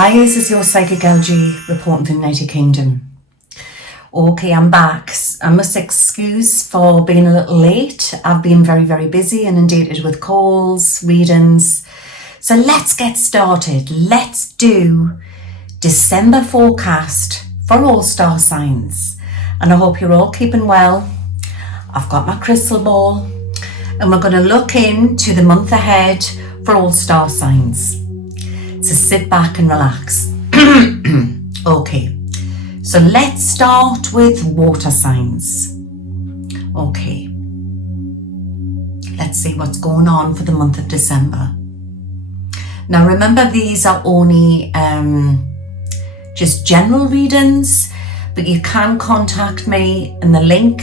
Hi, this is your Psychic LG reporting from the United Kingdom. Okay, I'm back. I must excuse for being a little late. I've been very, very busy and inundated with calls, readings. So let's get started. Let's do December forecast for all star signs. And I hope you're all keeping well. I've got my crystal ball and we're going to look into the month ahead for all star signs. So sit back and relax. Okay, so let's start with water signs. Okay, let's see what's going on for the month of December. Now remember, these are only just general readings, but you can contact me in the link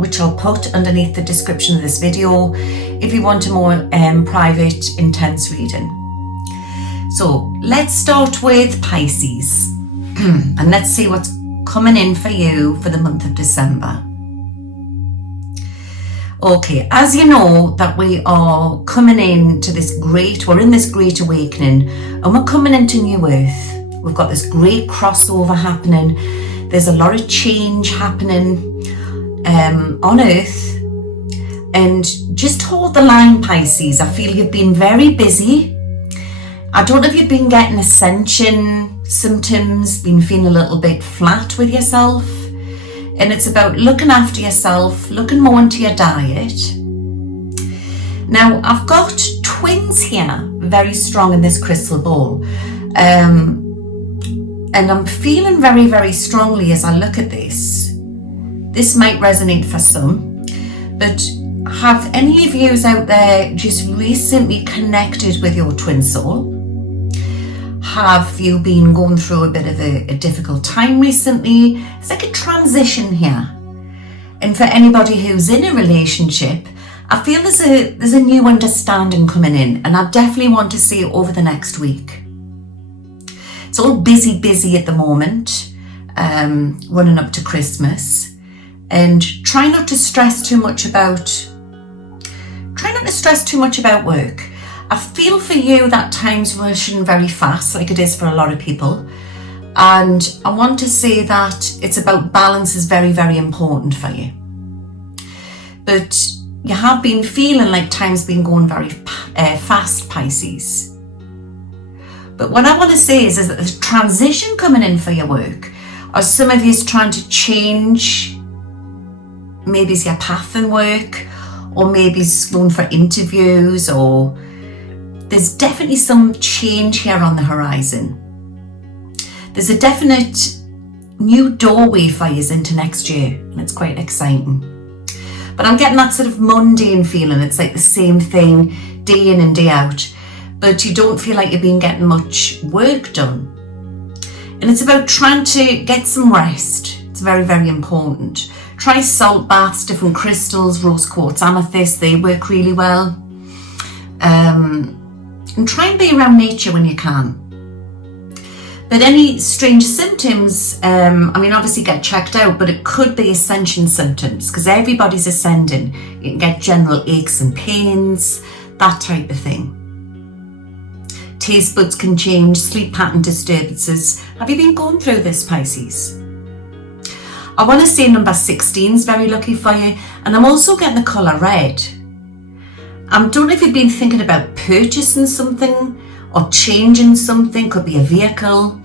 which I'll put underneath the description of this video if you want a more private, intense reading. So let's start with Pisces and let's see what's coming in for you for the month of December. Okay, as you know that we are coming into we're in this great awakening and we're coming into new earth. We've got this great crossover happening. There's a lot of change happening on earth, and just hold the line, Pisces. I feel you've been very busy. I don't know if you've been getting ascension symptoms, been feeling a little bit flat with yourself, and it's about looking after yourself, looking more into your diet. Now, I've got twins here, very strong in this crystal ball, and I'm feeling very, very strongly as I look at this. This might resonate for some, but have any of you out there just recently connected with your twin soul? Have you been going through a bit of a difficult time recently? It's like a transition here. And for anybody who's in a relationship, I feel there's a new understanding coming in, and I definitely want to see it over the next week. It's all busy at the moment, running up to Christmas, and try not to stress too much about work. I feel for you that time's rushing very fast, like it is for a lot of people. And I want to say that it's about balance is very, very important for you. But you have been feeling like time's been going very fast, Pisces. But what I want to say is that there's transition coming in for your work. Or some of you is trying to change, maybe it's your path in work, or maybe it's going for interviews, or there's definitely some change here on the horizon. There's a definite new doorway for you into next year, and it's quite exciting. But I'm getting that sort of mundane feeling. It's like the same thing day in and day out, but you don't feel like you've been getting much work done. And it's about trying to get some rest. It's very, very important. Try salt baths, different crystals, rose quartz, amethyst, they work really well. And try and be around nature when you can. But any strange symptoms, obviously get checked out, but it could be ascension symptoms because everybody's ascending. You can get general aches and pains, that type of thing. Taste buds can change, sleep pattern disturbances. Have you been going through this, Pisces? I want to say number 16 is very lucky for you, and I'm also getting the colour red. I don't know if you've been thinking about purchasing something or changing something. Could be a vehicle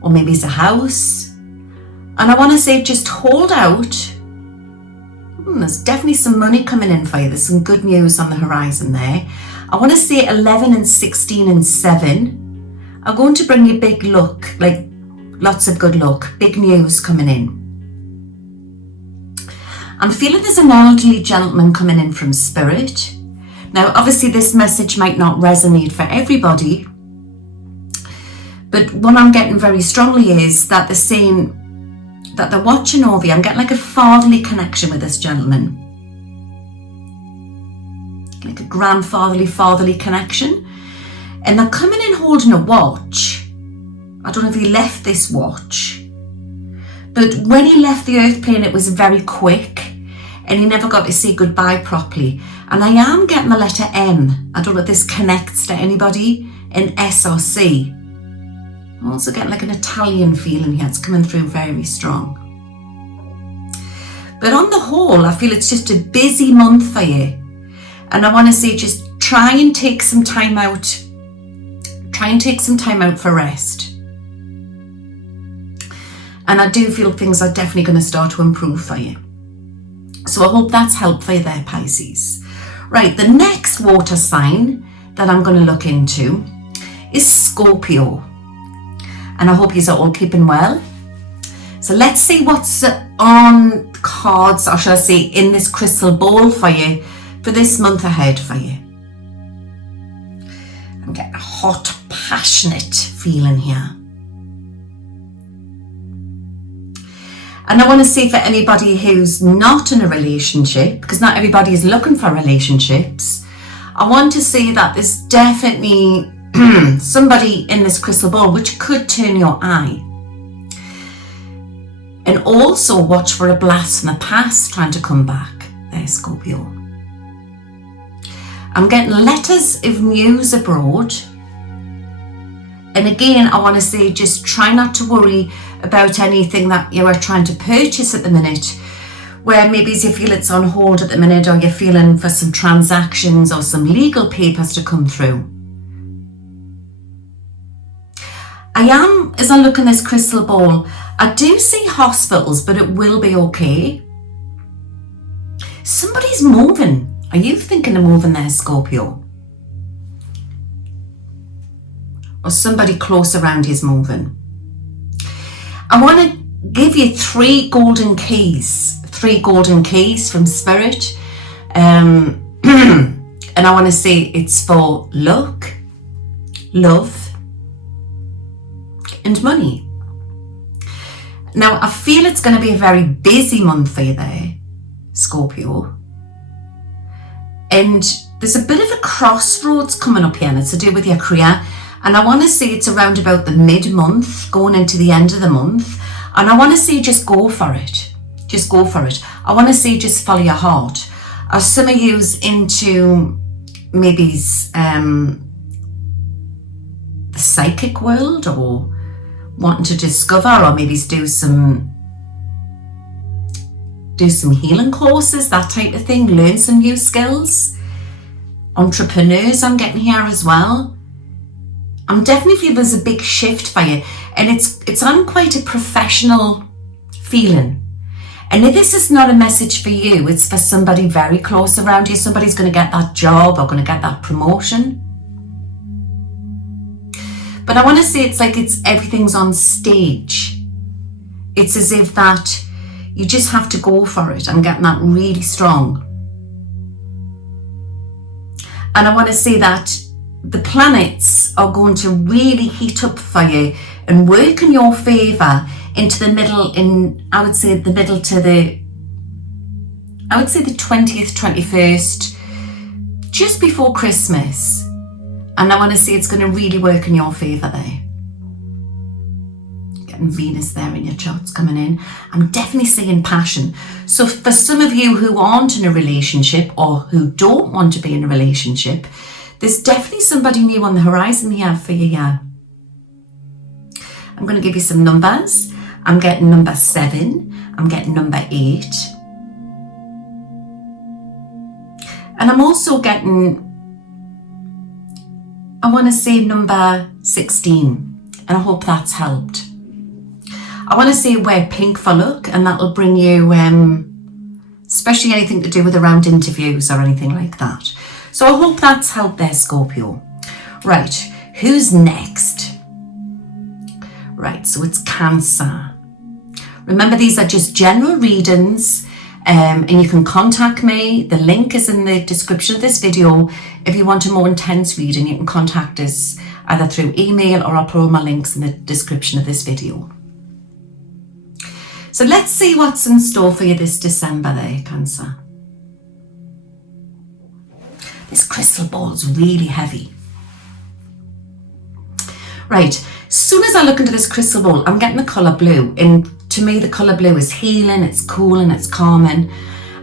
or maybe it's a house. And I want to say just hold out. There's definitely some money coming in for you. There's some good news on the horizon there. I want to say 11 and 16 and 7 are going to bring you big luck, like lots of good luck, big news coming in. I'm feeling there's an elderly gentleman coming in from Spirit. Now, obviously, this message might not resonate for everybody, but what I'm getting very strongly is that they're saying that they're watching over you. I'm getting like a fatherly connection with this gentleman, like a grandfatherly connection, and they're coming in holding a watch. I don't know if he left this watch, but when he left the earth plane, it was very quick. And he never got to say goodbye properly. And I am getting the letter M. I don't know if this connects to anybody, an S or C. I'm also getting like an Italian feeling here. It's coming through very strong. But on the whole, I feel it's just a busy month for you. And I want to say just try and take some time out. Try and take some time out for rest. And I do feel things are definitely going to start to improve for you. So I hope that's helped for you there, Pisces. Right, the next water sign that I'm going to look into is Scorpio. And I hope you're all keeping well. So let's see what's on cards, or shall I say in this crystal ball for you for this month ahead for you. I'm getting a hot, passionate feeling here. And I want to say for anybody who's not in a relationship, because not everybody is looking for relationships, I want to say that there's definitely somebody in this crystal ball which could turn your eye. And also watch for a blast from the past trying to come back there, Scorpio. I'm getting letters of news abroad. And again, I want to say just try not to worry about anything that you are trying to purchase at the minute, where maybe you feel it's on hold at the minute, or you're feeling for some transactions or some legal papers to come through. As I look in this crystal ball, I do see hospitals, but it will be okay. Somebody's moving. Are you thinking of moving there, Scorpio? Or somebody close around you is moving. I want to give you 3 golden keys. 3 golden keys from Spirit. And I want to say it's for luck, love, and money. Now, I feel it's going to be a very busy month for you there, Scorpio. And there's a bit of a crossroads coming up here, and it's to do with your career. And I want to say it's around about the mid-month, going into the end of the month. And I want to say just go for it. Just go for it. I want to say just follow your heart. Are some of yous into maybe the psychic world, or wanting to discover, or maybe do some healing courses, that type of thing, learn some new skills? Entrepreneurs I'm getting here as well. I'm definitely feel there's a big shift for you, and it's on quite a professional feeling. And if this is not a message for you, it's for somebody very close around you. Somebody's going to get that job or going to get that promotion. But I want to say it's like everything's on stage. It's as if that you just have to go for it. I'm getting that really strong. And I want to say that the planets are going to really heat up for you and work in your favour into the middle, I would say the 20th, 21st, just before Christmas. And I want to say it's going to really work in your favour there. Getting Venus there in your charts coming in. I'm definitely seeing passion. So for some of you who aren't in a relationship, or who don't want to be in a relationship, there's definitely somebody new on the horizon here for you. Yeah. I'm going to give you some numbers. I'm getting number 7. I'm getting number 8. And I'm also getting, I want to say number 16. And I hope that's helped. I want to say wear pink for luck, and that'll bring you, especially anything to do with around interviews or anything like that. So I hope that's helped there, Scorpio. Right, who's next? Right, so it's Cancer. Remember, these are just general readings, and you can contact me. The link is in the description of this video. If you want a more intense reading, you can contact us either through email, or I'll put all my links in the description of this video. So let's see what's in store for you this December there, Cancer. This crystal ball's really heavy. Right, as soon as I look into this crystal ball, I'm getting the colour blue. And to me, the colour blue is healing, it's cooling, it's calming.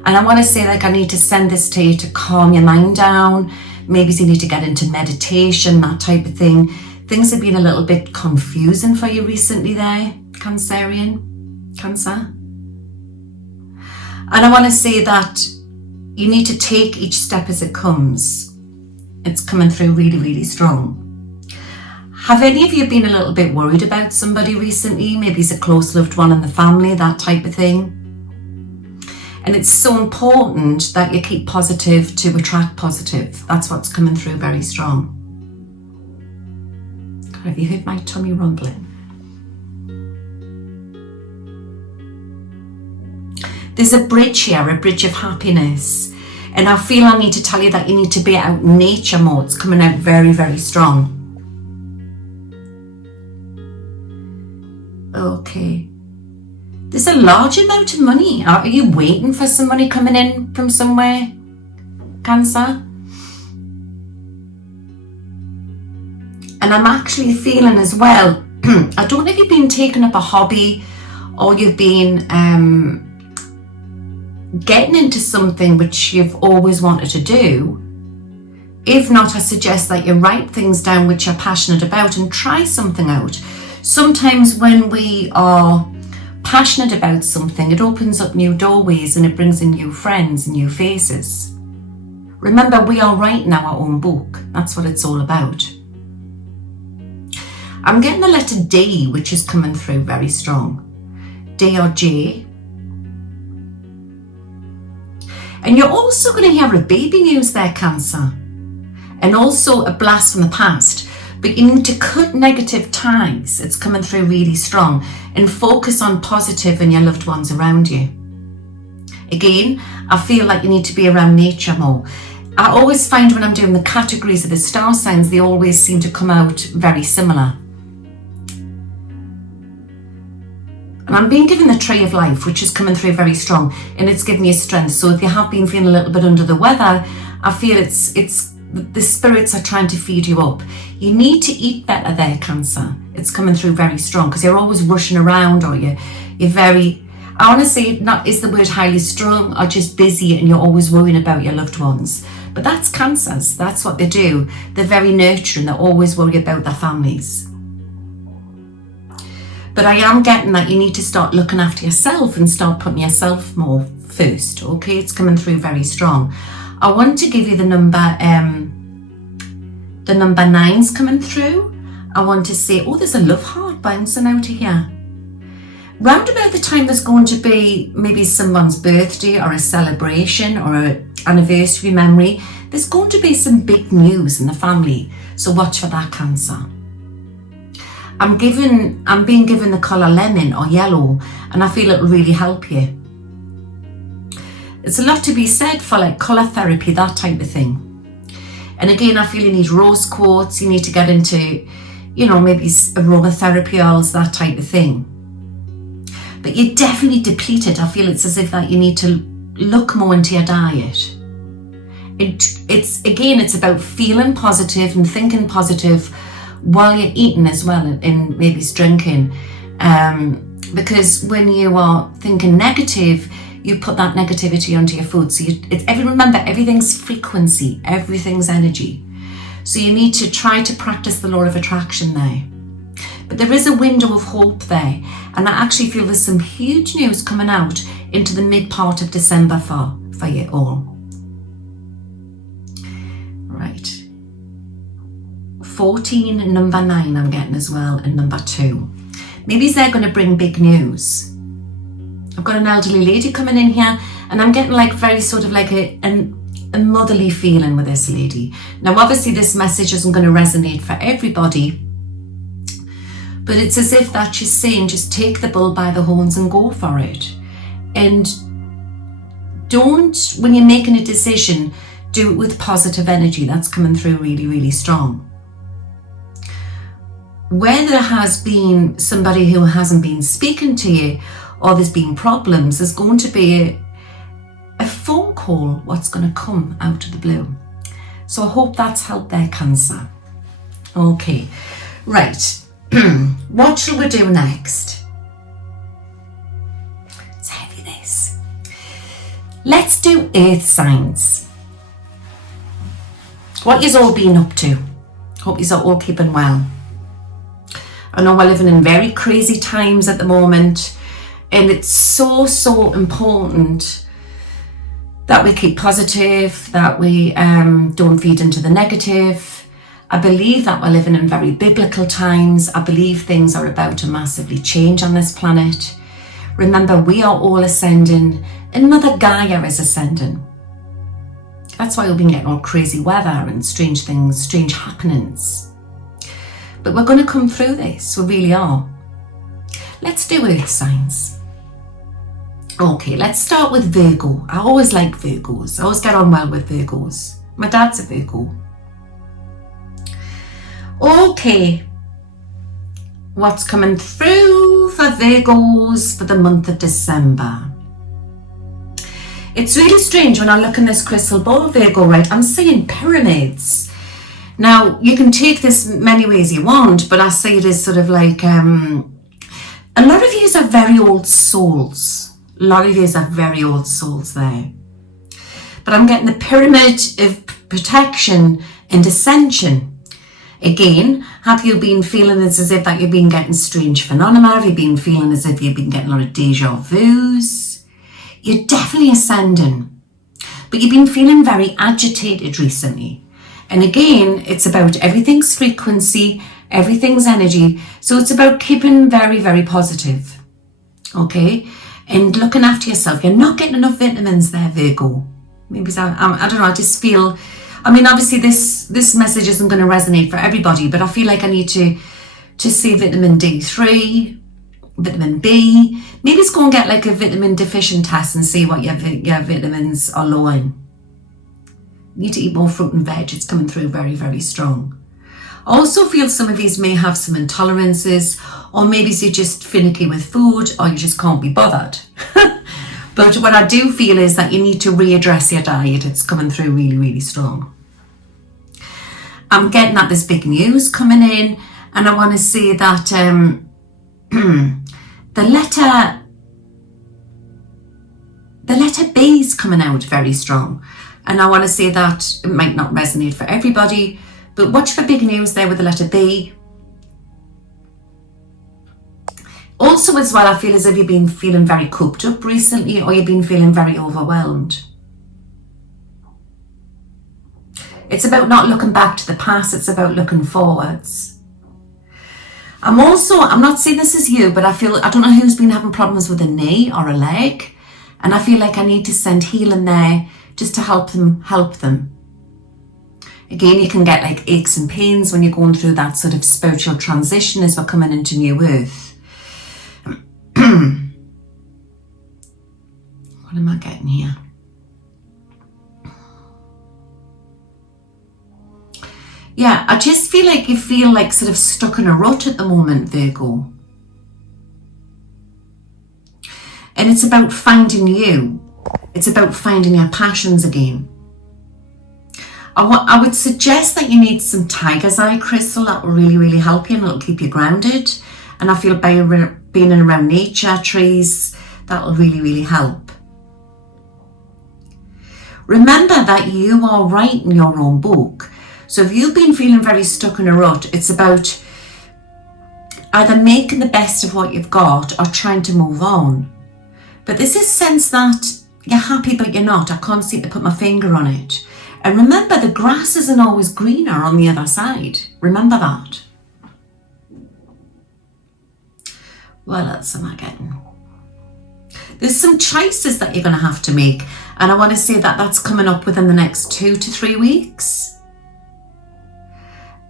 And I want to say, like, I need to send this to you to calm your mind down. Maybe you need to get into meditation, that type of thing. Things have been a little bit confusing for you recently there, Cancer. And I want to say that you need to take each step as it comes. It's coming through really, really strong. Have any of you been a little bit worried about somebody recently? Maybe it's a close loved one in the family, that type of thing. And it's so important that you keep positive to attract positive. That's what's coming through very strong. Have you heard my tummy rumbling? There's a bridge here, a bridge of happiness. And I feel I need to tell you that you need to be out in nature more. It's coming out very, very strong. Okay. There's a large amount of money. Are you waiting for some money coming in from somewhere, Cancer? And I'm actually feeling as well, I don't know if you've been taking up a hobby or you've been getting into something which you've always wanted to do. If not, I suggest that you write things down which you're passionate about and try something out. Sometimes when we are passionate about something, it opens up new doorways and it brings in new friends and new faces. Remember, we are writing our own book. That's what it's all about. I'm getting the letter D, which is coming through very strong. D or J. And you're also going to hear a baby news there, Cancer. And also a blast from the past. But you need to cut negative ties. It's coming through really strong. And focus on positive and your loved ones around you. Again, I feel like you need to be around nature more. I always find when I'm doing the categories of the star signs, they always seem to come out very similar. And I'm being given the Tree of Life, which is coming through very strong, and it's giving you strength. So if you have been feeling a little bit under the weather, I feel it's the spirits are trying to feed you up. You need to eat better there, Cancer. It's coming through very strong because you're always rushing around, or you're very, I want to say, not is the word highly strung or just busy and you're always worrying about your loved ones. But that's Cancers. That's what they do. They're very nurturing. They always worry about their families. But I am getting that you need to start looking after yourself and start putting yourself more first. Okay, it's coming through very strong. I want to give you the number 9's coming through. I want to say, oh, there's a love heart bouncing out of here. Round about the time there's going to be maybe someone's birthday or a celebration or an anniversary memory, there's going to be some big news in the family. So watch for that, Cancer. I'm being given the colour lemon or yellow, and I feel it'll really help you. It's a lot to be said for like colour therapy, that type of thing. And again, I feel you need rose quartz, you need to get into, maybe aromatherapy oils, that type of thing. But you're definitely depleted. I feel it's as if that you need to look more into your diet. It's about feeling positive and thinking positive while you're eating as well, and maybe drinking, because when you are thinking negative, you put that negativity onto your food. So remember, everything's frequency, everything's energy. So you need to try to practice the law of attraction there. But there is a window of hope there, and I actually feel there's some huge news coming out into the mid part of December for you all. Right. 14 and number 9 I'm getting as well, and number 2. Maybe they're going to bring big news. I've got an elderly lady coming in here, and I'm getting like very sort of like a motherly feeling with this lady. Now obviously this message isn't going to resonate for everybody, but it's as if that she's saying just take the bull by the horns and go for it. And don't, when you're making a decision, do it with positive energy. That's coming through really, really strong. Where there has been somebody who hasn't been speaking to you, or there's been problems, there's going to be a phone call what's going to come out of the blue. So I hope that's helped there, Cancer. Okay, right. What shall we do next? It's heavy, this. Let's do earth signs. What you's all been up to? Hope you's all keeping well. I know we're living in very crazy times at the moment, and it's so important that we keep positive, that we don't feed into the negative. I believe that we're living in very biblical times. I believe things are about to massively change on this planet. Remember, we are all ascending, and Mother Gaia is ascending. That's why we've been getting all crazy weather and strange things, strange happenings. But we're going to come through this, we really are. Let's do earth signs. Okay, let's start with Virgo. I always like Virgos. I always get on well with Virgos. My dad's a Virgo. Okay, what's coming through for Virgos for the month of December? It's really strange when I look in this crystal ball, Virgo, right? I'm seeing pyramids. Now, you can take this many ways you want, but I see it as sort of like, a lot of yous are very old souls. A lot of yous are very old souls there. But I'm getting the pyramid of protection and ascension. Again, have you been feeling as if that you've been getting strange phenomena? Have you been feeling as if you've been getting a lot of deja vus? You're definitely ascending, but you've been feeling very agitated recently. And again, it's about everything's frequency, everything's energy. So it's about keeping very, very positive, okay? And looking after yourself. You're not getting enough vitamins there, Virgo. Maybe I don't know, I just feel, I mean, obviously this message isn't going to resonate for everybody, but I feel like I need to say vitamin D3, vitamin B. Maybe let's go and get like a vitamin deficient test and see what your vitamins are low in. You need to eat more fruit and veg. It's coming through very, very strong. I also feel some of these may have some intolerances, or maybe you're just finicky with food, or you just can't be bothered. But what I do feel is that you need to readdress your diet. It's coming through really, really strong. I'm getting at this big news coming in, and I want to say that the letter B is coming out very strong, and I want to say that it might not resonate for everybody, but watch for big news there with the letter B. Also as well, I feel as if you've been feeling very cooped up recently, or you've been feeling very overwhelmed. It's about not looking back to the past, it's about looking forwards. I'm not saying this is you, but I don't know who's been having problems with a knee or a leg, and I feel like I need to send healing there just to help them. Again, you can get like aches and pains when you're going through that sort of spiritual transition as we're coming into New Earth. What am I getting here? Yeah, I just feel like you feel like sort of stuck in a rut at the moment, Virgo. And it's about finding you. It's about finding your passions again. I would suggest that you need some tiger's eye crystal. That will really, really help you, and it'll keep you grounded. And I feel by being around nature, trees, that will really, really help. Remember that you are writing your own book. So if you've been feeling very stuck in a rut, it's about either making the best of what you've got or trying to move on. But there's this sense that you're happy but you're not. I can't seem to put my finger on it. And remember, the grass isn't always greener on the other side. Remember that. What else am I getting? There's some choices that you're going to have to make. And I want to say that that's coming up within the next 2 to 3 weeks.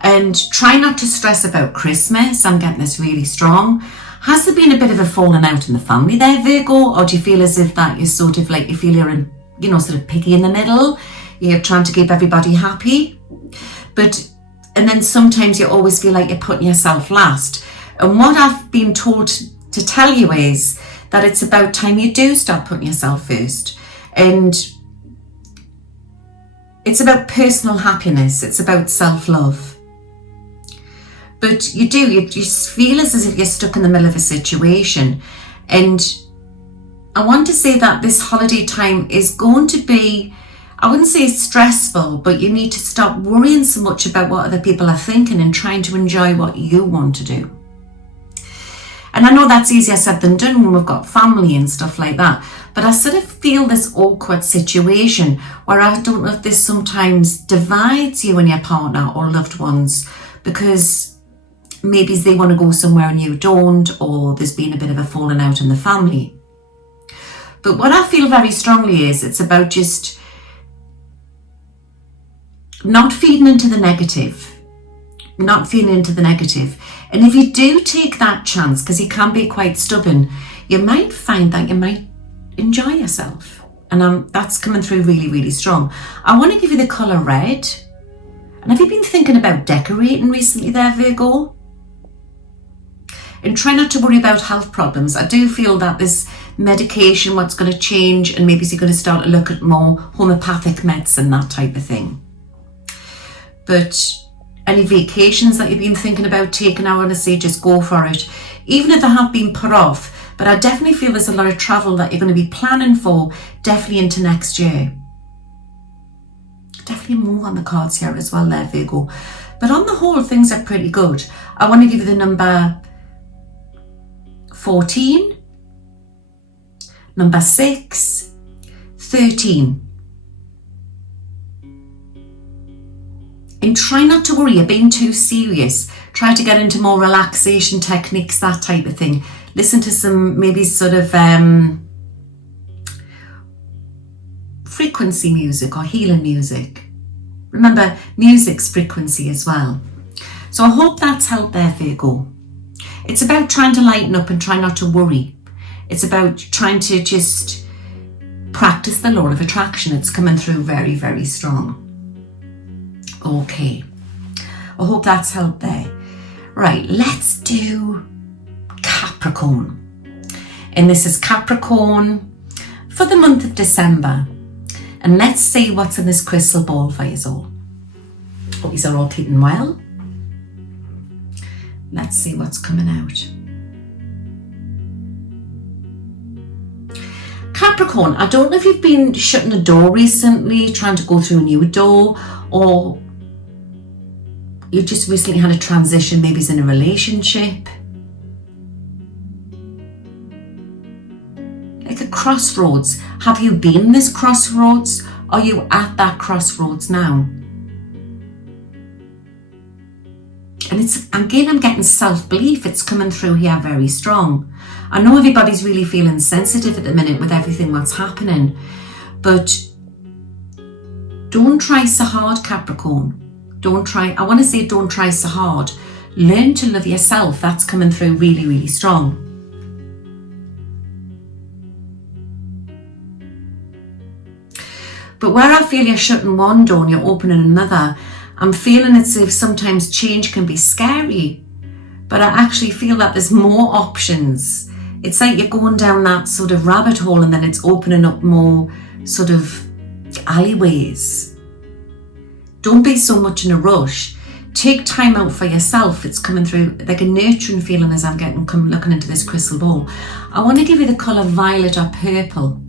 And try not to stress about Christmas. I'm getting this really strong. Has there been a bit of a falling out in the family there, Virgo? Or do you feel as if that you're sort of like, you feel you're in, sort of picky in the middle? You're trying to keep everybody happy. And then sometimes you always feel like you're putting yourself last. And what I've been told to tell you is that it's about time you do start putting yourself first. And it's about personal happiness. It's about self-love. But you just feel as if you're stuck in the middle of a situation. And I want to say that this holiday time is going to be, I wouldn't say stressful, but you need to stop worrying so much about what other people are thinking and trying to enjoy what you want to do. And I know that's easier said than done when we've got family and stuff like that. But I sort of feel this awkward situation where I don't know if this sometimes divides you and your partner or loved ones, because maybe they want to go somewhere and you don't, or there's been a bit of a falling out in the family. But what I feel very strongly is it's about just not feeding into the negative. Not feeding into the negative. And if you do take that chance, because you can be quite stubborn, you might find that you might enjoy yourself. And that's coming through really, really strong. I want to give you the colour red. And have you been thinking about decorating recently there, Virgo? And try not to worry about health problems. I do feel that this medication, what's going to change, and maybe you're going to start to look at more homeopathic medicine, that type of thing. But any vacations that you've been thinking about taking, I want to say just go for it. Even if they have been put off, but I definitely feel there's a lot of travel that you're going to be planning for, definitely into next year. Definitely move on the cards here as well there, Virgo. But on the whole, things are pretty good. I want to give you the number 14, number 6, 13. And try not to worry, you're being too serious. Try to get into more relaxation techniques, that type of thing. Listen to some maybe sort of frequency music or healing music. Remember, music's frequency as well. So I hope that's helped there, Virgo. It's about trying to lighten up and try not to worry. It's about trying to just practice the law of attraction. It's coming through very, very strong. Okay, I hope that's helped there. Right, let's do Capricorn. And this is Capricorn for the month of December. And let's see what's in this crystal ball for you all. Hope you're all keeping well. Let's see what's coming out. Capricorn, I don't know if you've been shutting a door recently, trying to go through a new door, or you just recently had a transition, maybe it's in a relationship. Like a crossroads. Have you been in this crossroads? Are you at that crossroads now? And it's, again, I'm getting self-belief. It's coming through here very strong. I know everybody's really feeling sensitive at the minute with everything that's happening, but don't try so hard, Capricorn. Don't try so hard. Learn to love yourself. That's coming through really, really strong. But where I feel you're shutting one door and you're opening another, I'm feeling as if sometimes change can be scary, but I actually feel that there's more options. It's like you're going down that sort of rabbit hole and then it's opening up more sort of alleyways. Don't be so much in a rush. Take time out for yourself. It's coming through like a nurturing feeling as I'm looking into this crystal ball. I want to give you the colour violet or purple.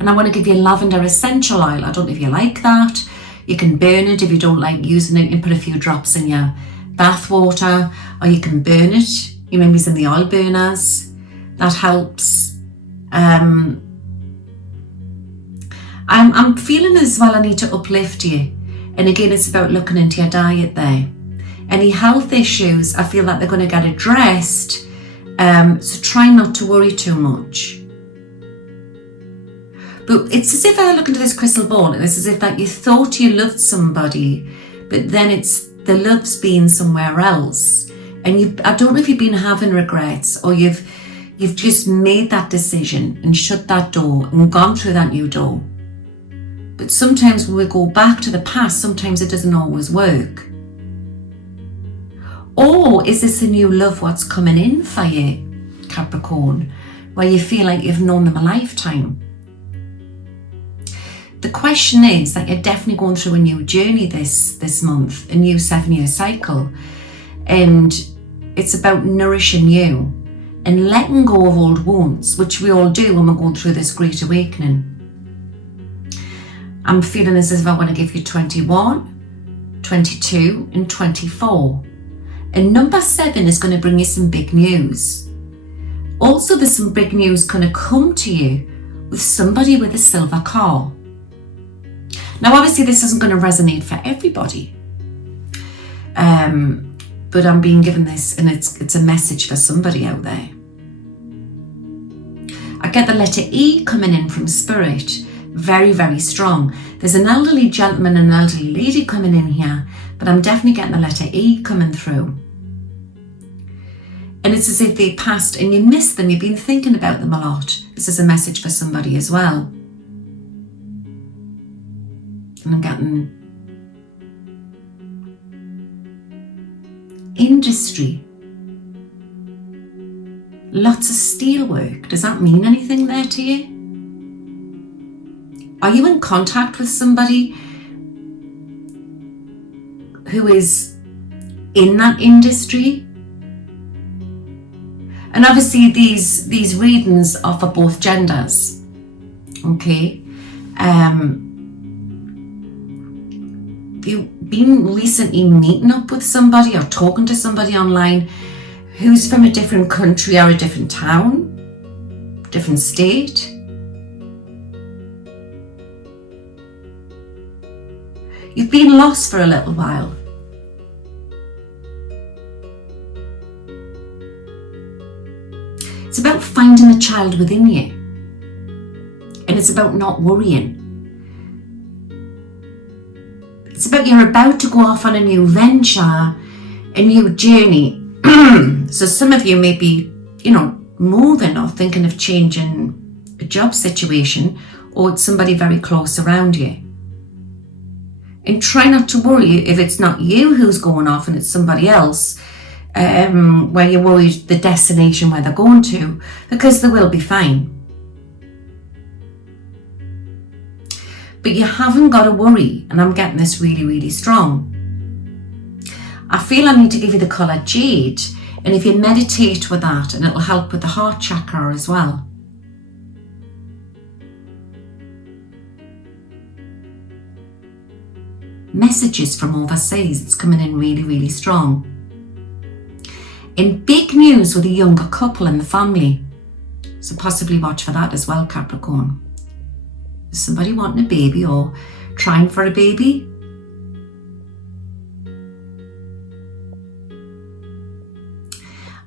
And I want to give you lavender essential oil. I don't know if you like that. You can burn it if you don't like using it. You can put a few drops in your bath water, or you can burn it. You maybe some of the oil burners. That helps. I'm feeling as well I need to uplift you. And again, it's about looking into your diet there. Any health issues, I feel like they're going to get addressed. So try not to worry too much. But it's as if I look into this crystal ball and it's as if that you thought you loved somebody, but then it's the love's been somewhere else. And I don't know if you've been having regrets or you've just made that decision and shut that door and gone through that new door. But sometimes when we go back to the past, sometimes it doesn't always work. Or is this a new love what's coming in for you, Capricorn, where you feel like you've known them a lifetime? The question is that you're definitely going through a new journey this month, a new 7-year cycle. And it's about nourishing you and letting go of old wounds, which we all do when we're going through this great awakening. I'm feeling as if I want to give you 21, 22 and 24. And number 7 is going to bring you some big news. Also, there's some big news going to come to you with somebody with a silver car. Now, obviously, this isn't going to resonate for everybody. But I'm being given this, and it's a message for somebody out there. I get the letter E coming in from Spirit. Very, very strong. There's an elderly gentleman and an elderly lady coming in here, but I'm definitely getting the letter E coming through. And it's as if they passed and you missed them. You've been thinking about them a lot. This is a message for somebody as well. And I'm getting industry. Lots of steel work. Does that mean anything there to you? Are you in contact with somebody who is in that industry? And obviously these readings are for both genders. Okay. You've been recently meeting up with somebody or talking to somebody online who's from a different country or a different town, different state. You've been lost for a little while. It's about finding the child within you. And it's about not worrying. It's about you're about to go off on a new venture, a new journey. So some of you may be, moving or thinking of changing a job situation, or it's somebody very close around you. And try not to worry if it's not you who's going off and it's somebody else, where you're worried the destination where they're going to, because they will be fine. But you haven't got to worry, and I'm getting this really, really strong. I feel I need to give you the colour jade, and if you meditate with that, and it'll help with the heart chakra as well. Messages from overseas, it's coming in really, really strong. In big news with a younger couple in the family, so possibly watch for that as well, Capricorn. Is somebody wanting a baby or trying for a baby?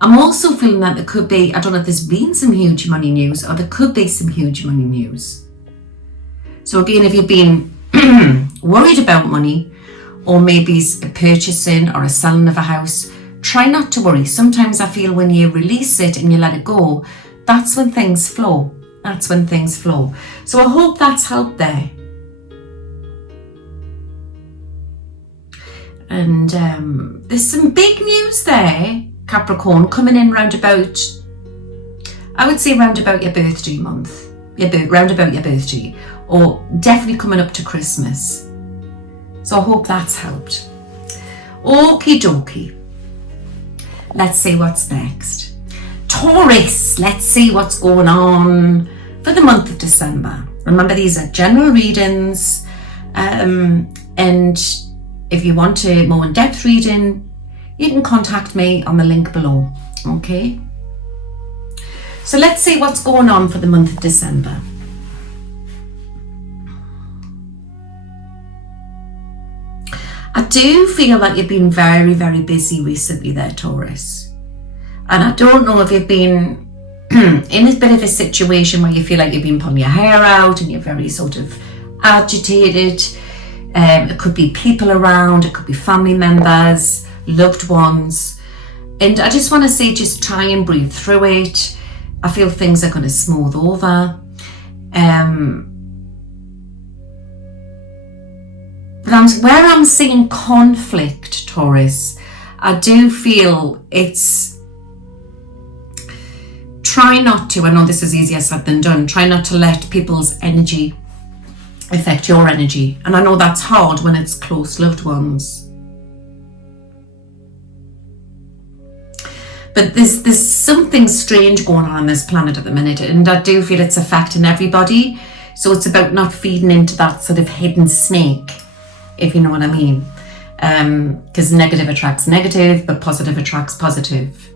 I'm also feeling that there could be, I don't know if there's been some huge money news, or there could be some huge money news. So again, if you've been worried about money, or maybe a purchasing or a selling of a house, try not to worry. Sometimes I feel when you release it and you let it go, that's when things flow. That's when things flow. So I hope that's helped there. And there's some big news there, Capricorn, coming in round about, I would say round about your birthday month. Round about your birthday. Or definitely coming up to Christmas. So I hope that's helped. Okie dokie. Let's see what's next. Taurus, let's see what's going on for the month of December. Remember, these are general readings, and if you want a more in-depth reading, you can contact me on the link below. Okay, so let's see what's going on for the month of December. I do feel that you've been very, very busy recently there, Taurus. And I don't know if you've been in a bit of a situation where you feel like you've been pulling your hair out and you're very sort of agitated. It could be people around, it could be family members, loved ones. And I just want to say, just try and breathe through it. I feel things are going to smooth over. But where I'm seeing conflict, Taurus, I do feel it's, try not to, I know this is easier said than done, try not to let people's energy affect your energy. And I know that's hard when it's close loved ones. But there's something strange going on this planet at the minute, and I do feel it's affecting everybody. So it's about not feeding into that sort of hidden snake, if you know what I mean. because negative attracts negative, but positive attracts positive.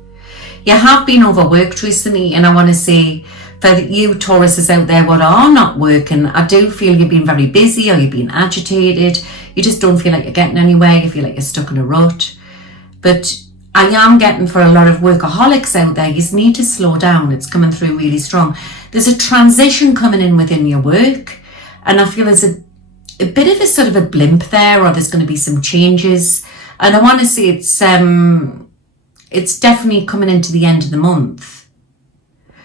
You have been overworked recently, and I want to say for you Tauruses out there what are not working, I do feel you've been very busy, or you've been agitated, you just don't feel like you're getting anywhere, you feel like you're stuck in a rut. But I am getting for a lot of workaholics out there, you need to slow down. It's coming through really strong. There's a transition coming in within your work, and I feel there's a bit of a sort of a blimp there, or there's going to be some changes. And I want to say it's definitely coming into the end of the month.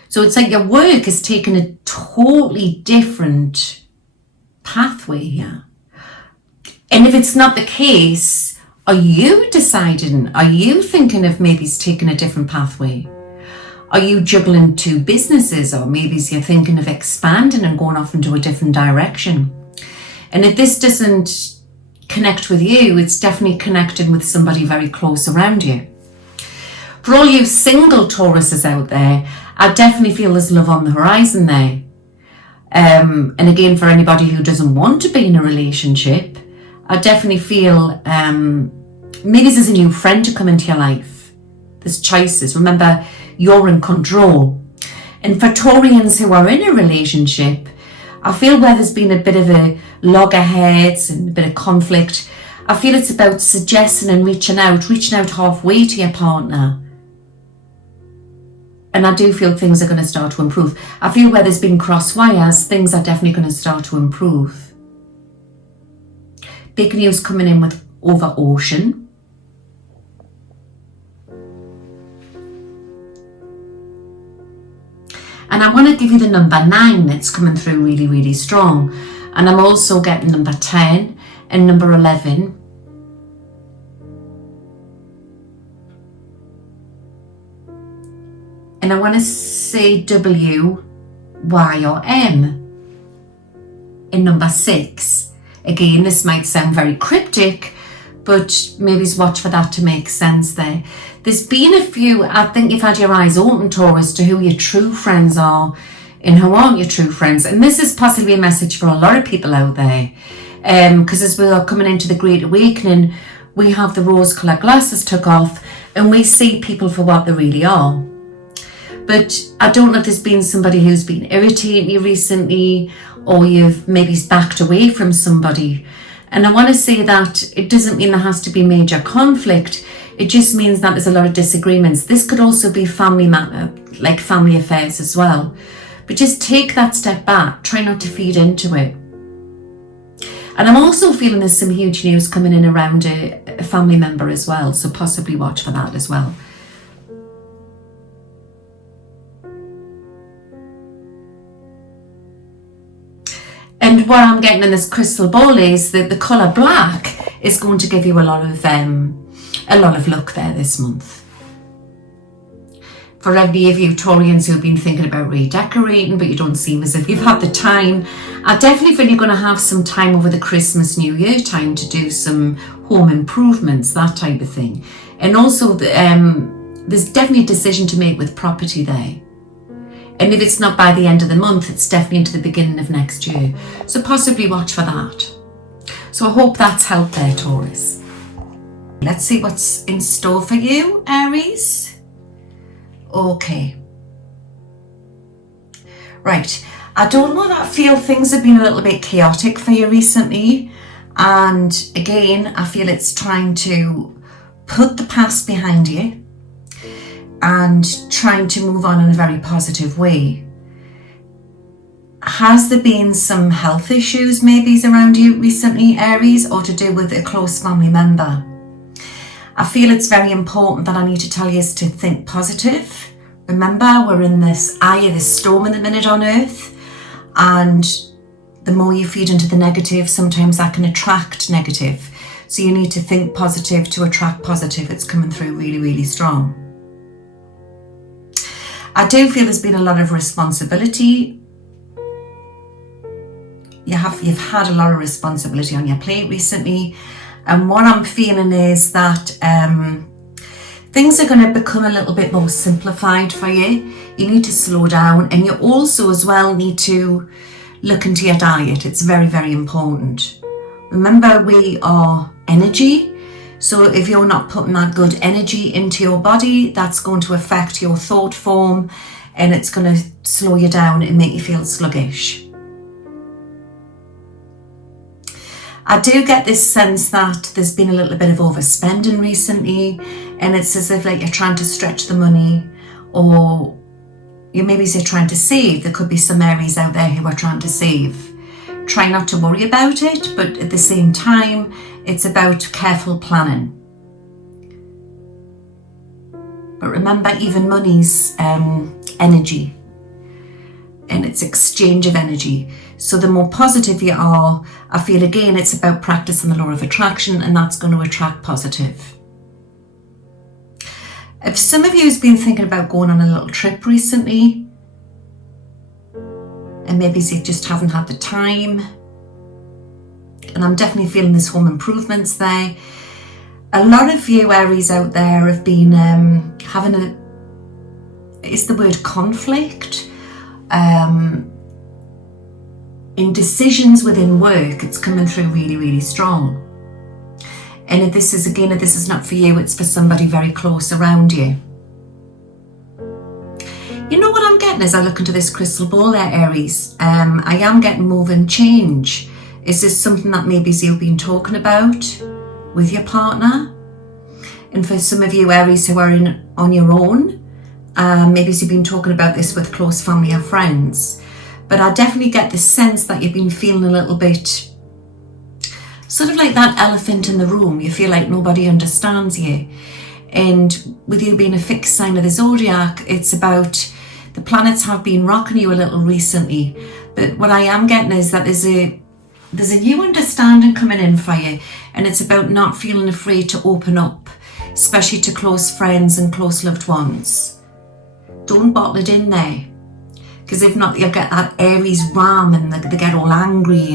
So it's like your work is taking a totally different pathway here. And if it's not the case, are you deciding? Are you thinking of maybe taking a different pathway? Are you juggling two businesses, or maybe you're thinking of expanding and going off into a different direction? And if this doesn't connect with you, it's definitely connecting with somebody very close around you. For all you single Tauruses out there, I definitely feel there's love on the horizon there. And again, for anybody who doesn't want to be in a relationship, I definitely feel maybe there's a new friend to come into your life. There's choices. Remember, you're in control. And for Taurians who are in a relationship, I feel where there's been a bit of a loggerheads and a bit of conflict, I feel it's about suggesting and reaching out halfway to your partner. And I do feel things are going to start to improve. I feel where there's been cross wires, things are definitely going to start to improve. Big news coming in with over ocean. And I want to give you the number 9 that's coming through really, really strong. And I'm also getting number 10 and number 11. And I want to say W, Y or M in number 6. Again, this might sound very cryptic, but maybe watch for that to make sense there. There's been a few, I think you've had your eyes open, Taurus, to who your true friends are and who aren't your true friends. And this is possibly a message for a lot of people out there. Because as we are coming into the Great Awakening, we have the rose-coloured glasses took off and we see people for what they really are. But I don't know if there's been somebody who's been irritating you recently, or you've maybe backed away from somebody. And I want to say that it doesn't mean there has to be major conflict. It just means that there's a lot of disagreements. This could also be family matter, like family affairs as well. But just take that step back. Try not to feed into it. And I'm also feeling there's some huge news coming in around a family member as well. So possibly watch for that as well. And what I'm getting in this crystal ball is that the colour black is going to give you a lot of luck there this month. For any of you Taurians who've been thinking about redecorating, but you don't seem as if you've had the time, I definitely feel you're going to have some time over the Christmas, New Year time to do some home improvements, that type of thing. And also, there's definitely a decision to make with property there. And if it's not by the end of the month, it's definitely into the beginning of next year. So possibly watch for that. So I hope that's helped there, Taurus. Let's see what's in store for you, Aries. Okay. Right. I don't know that I feel things have been a little bit chaotic for you recently. And again, I feel it's trying to put the past behind you and trying to move on in a very positive way. Has there been some health issues maybe around you recently, Aries, or to do with a close family member? I feel it's very important that I need to tell you is to think positive. Remember, we're in this eye of this storm in the minute on Earth, and the more you feed into the negative, sometimes that can attract negative. So you need to think positive to attract positive. It's coming through really, really strong. I do feel there's been a lot of responsibility. You've had a lot of responsibility on your plate recently. And what I'm feeling is that things are going to become a little bit more simplified for you. You need to slow down, and you also as well need to look into your diet. It's very, very important. Remember, we are energy, So if you're not putting that good energy into your body, that's going to affect your thought form, and it's going to slow you down and make you feel sluggish. I do get this sense that there's been a little bit of overspending recently, and it's as if like you're trying to stretch the money, or you maybe say trying to save. There could be some Aries out there who are trying to save. Try not to worry about it, but at the same time, it's about careful planning. But remember, even money's energy, and it's exchange of energy. So the more positive you are, I feel again, it's about practicing the law of attraction, and that's going to attract positive. If some of you has been thinking about going on a little trip recently, and maybe you just haven't had the time, and I'm definitely feeling there's home improvements there. A lot of you Aries out there have been having is the word conflict, in decisions within work. It's coming through really, really strong. And if this is not for you, it's for somebody very close around you. You know what I'm getting as I look into this crystal ball there, Aries? I am getting moving change. Is this something that maybe you've been talking about with your partner? And for some of you Aries who are on your own, maybe you've been talking about this with close family or friends. But I definitely get the sense that you've been feeling a little bit sort of like that elephant in the room. You feel like nobody understands you. And with you being a fixed sign of the zodiac, it's about the planets have been rocking you a little recently. But what I am getting is that there's a new understanding coming in for you, and it's about not feeling afraid to open up, especially to close friends and close loved ones. Don't bottle it in there, because if not, you'll get that Aries ram and they get all angry,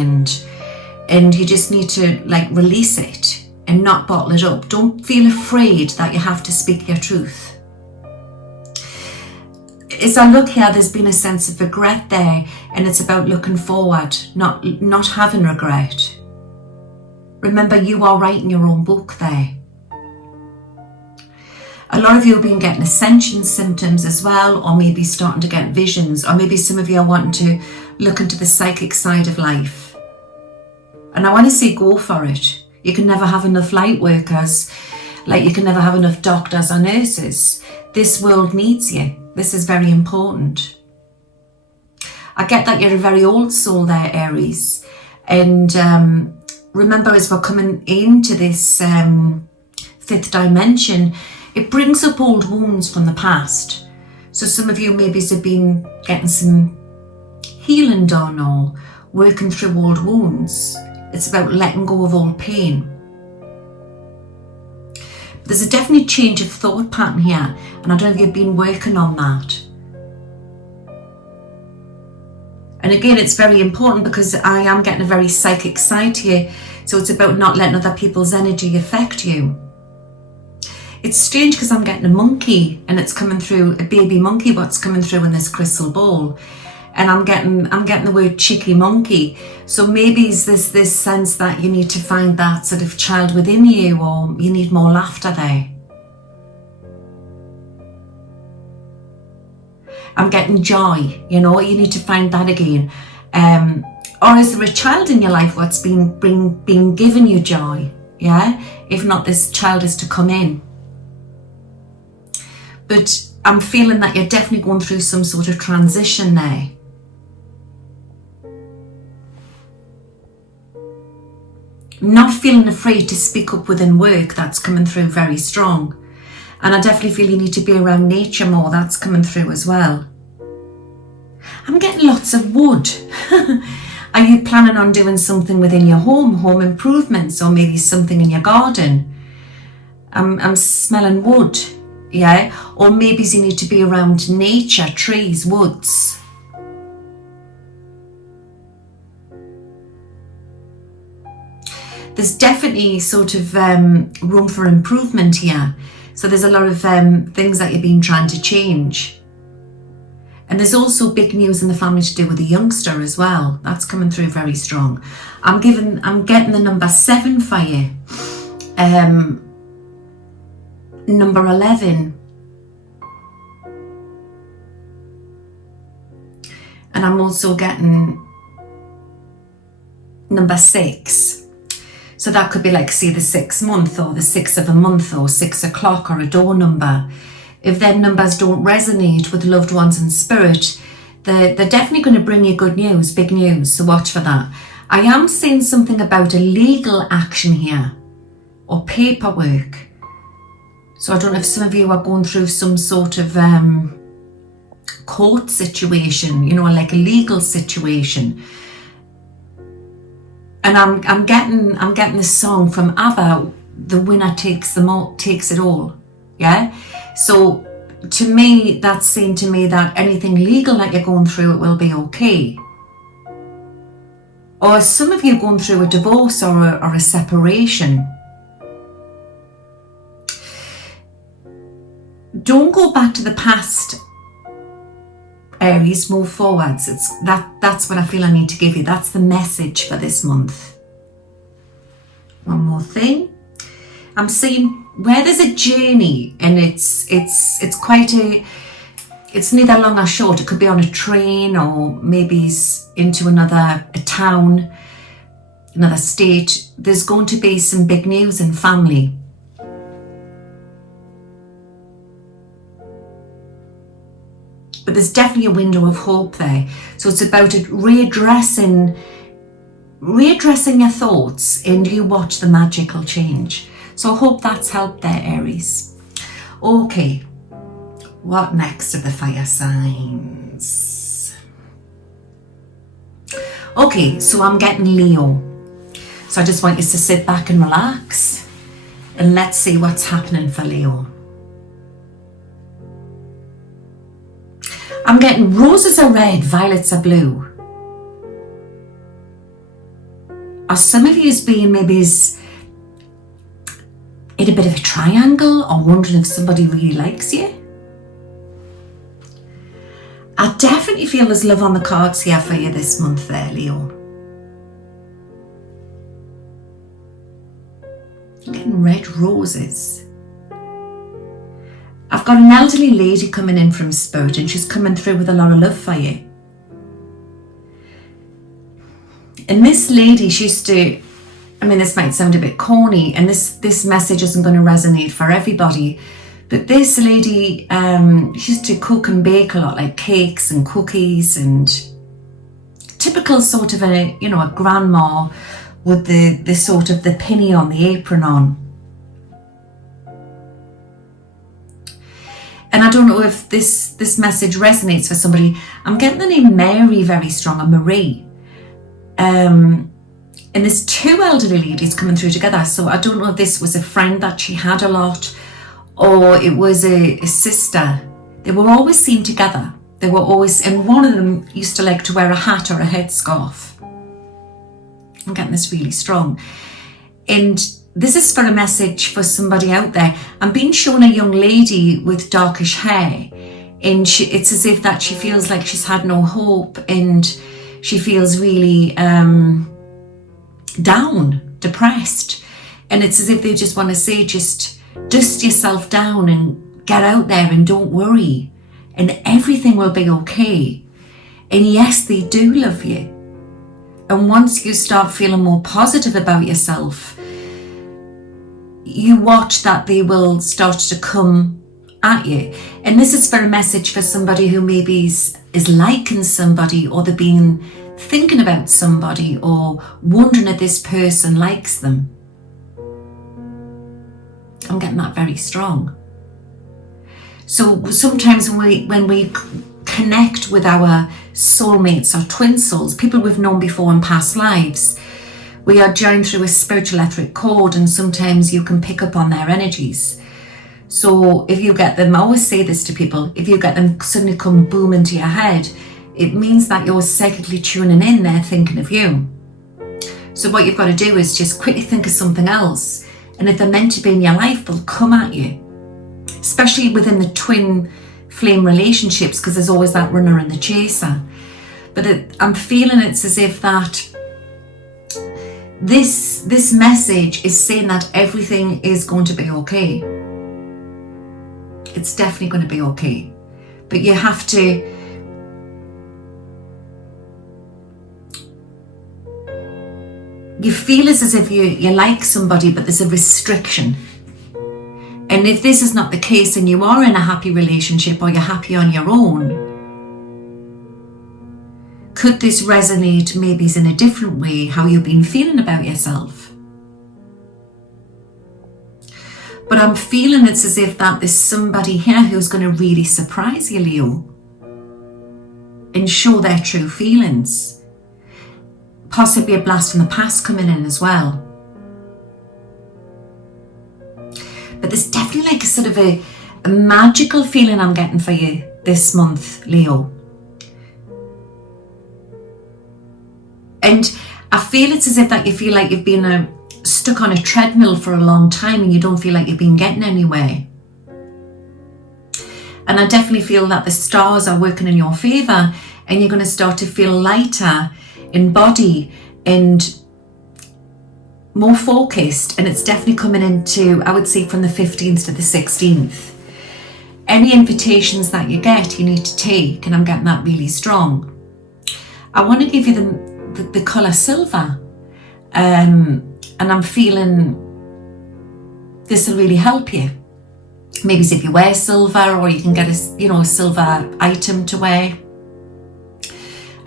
and you just need to like release it and not bottle it up. Don't feel afraid that you have to speak your truth. As I look here, there's been a sense of regret there, and it's about looking forward, not having regret. Remember, you are writing your own book there. A lot of you have been getting ascension symptoms as well, or maybe starting to get visions, or maybe some of you are wanting to look into the psychic side of life. And I want to say go for it. You can never have enough light workers, like you can never have enough doctors or nurses. This world needs you. This is very important. I get that you're a very old soul there, Aries. And remember, as we're coming into this fifth dimension, it brings up old wounds from the past. So some of you maybe have been getting some healing done or working through old wounds. It's about letting go of old pain. There's a definite change of thought pattern here, and I don't know if you've been working on that. And again, it's very important because I am getting a very psychic side here, so it's about not letting other people's energy affect you. It's strange because I'm getting a monkey, and it's coming through, a baby monkey, what's coming through in this crystal ball. And I'm getting the word cheeky monkey. So maybe is this sense that you need to find that sort of child within you, or you need more laughter there. I'm getting joy, you need to find that again. Or is there a child in your life what's been giving you joy? Yeah? If not, this child is to come in. But I'm feeling that you're definitely going through some sort of transition there. Not feeling afraid to speak up within work, that's coming through very strong. And I definitely feel you need to be around nature more, that's coming through as well. I'm getting lots of wood. Are you planning on doing something within your home improvements, or maybe something in your garden? I'm smelling wood, yeah? Or maybe you need to be around nature, trees, woods. There's definitely sort of room for improvement here. So there's a lot of things that you've been trying to change. And there's also big news in the family to do with a youngster as well. That's coming through very strong. I'm getting the number 7 for you. number 11. And I'm also getting number 6. So that could be like, say, the 6th month or the 6th of a month or 6 o'clock or a door number. If them numbers don't resonate with loved ones in spirit, they're definitely going to bring you good news, big news. So watch for that. I am saying something about a legal action here or paperwork. So I don't know if some of you are going through some sort of court situation, like a legal situation. And I'm getting this song from ABBA, "The Winner Takes It All." Yeah. So to me, that's saying to me that anything legal that you're going through, it will be okay. Or some of you going through a divorce or a separation. Don't go back to the past, Aries, move forwards. That's what I feel I need to give you. That's the message for this month. One more thing. I'm seeing where there's a journey, and it's neither long or short. It could be on a train, or maybe into a town, another state. There's going to be some big news in family. But there's definitely a window of hope there. So it's about readdressing your thoughts, and you watch the magical change. So I hope that's helped there, Aries. Okay, what next are the fire signs? Okay, so I'm getting Leo. So I just want you to sit back and relax, and let's see what's happening for Leo. I'm getting roses are red, violets are blue. Are some of you being maybe in a bit of a triangle, or wondering if somebody really likes you? I definitely feel there's love on the cards here for you this month there, Leo. I'm getting red roses. I've got an elderly lady coming in from spirit, and she's coming through with a lot of love for you. And this lady, this might sound a bit corny, and this message isn't going to resonate for everybody, but this lady, she used to cook and bake a lot, like cakes and cookies, and typical sort of a grandma with the sort of the pinny on, the apron on. And I don't know if this message resonates for somebody. I'm getting the name Mary very strong, or Marie. And there's two elderly ladies coming through together. So I don't know if this was a friend that she had a lot, or it was a sister. They were always seen together. They were always, and one of them used to like to wear a hat or a headscarf. I'm getting this really strong. And this is for a message for somebody out there. I'm being shown a young lady with darkish hair, and it's as if that she feels like she's had no hope, and she feels really down, depressed. And it's as if they just want to say, just dust yourself down and get out there and don't worry, and everything will be okay. And yes, they do love you. And once you start feeling more positive about yourself, you watch that they will start to come at you. And this is for a message for somebody who maybe is liking somebody, or they've been thinking about somebody, or wondering if this person likes them. I'm getting that very strong. So sometimes when we connect with our soulmates or twin souls, people we've known before in past lives, we are joined through a spiritual etheric cord, and sometimes you can pick up on their energies. So if you get them, I always say this to people, if you get them suddenly come boom into your head, it means that you're psychically tuning in, they're thinking of you. So what you've got to do is just quickly think of something else, and if they're meant to be in your life, they'll come at you. Especially within the twin flame relationships, because there's always that runner and the chaser. But I'm feeling it's as if that this message is saying that everything is going to be okay. It's definitely going to be okay. But you have to you feel as if you like somebody, but there's a restriction. And if this is not the case and you are in a happy relationship or you're happy on your own, could this resonate maybe in a different way how you've been feeling about yourself? But I'm feeling it's as if that there's somebody here who's going to really surprise you, Leo, and show their true feelings. Possibly a blast from the past coming in as well. But there's definitely like a sort of a magical feeling I'm getting for you this month, Leo. And I feel it's as if that you feel like you've been stuck on a treadmill for a long time and you don't feel like you've been getting anywhere. And I definitely feel that the stars are working in your favour and you're going to start to feel lighter in body and more focused, and it's definitely coming into, I would say, from the 15th to the 16th. Any invitations that you get, you need to take, and I'm getting that really strong. I want to give you the colour silver, and I'm feeling this will really help you. Maybe if you wear silver, or you can get a silver item to wear.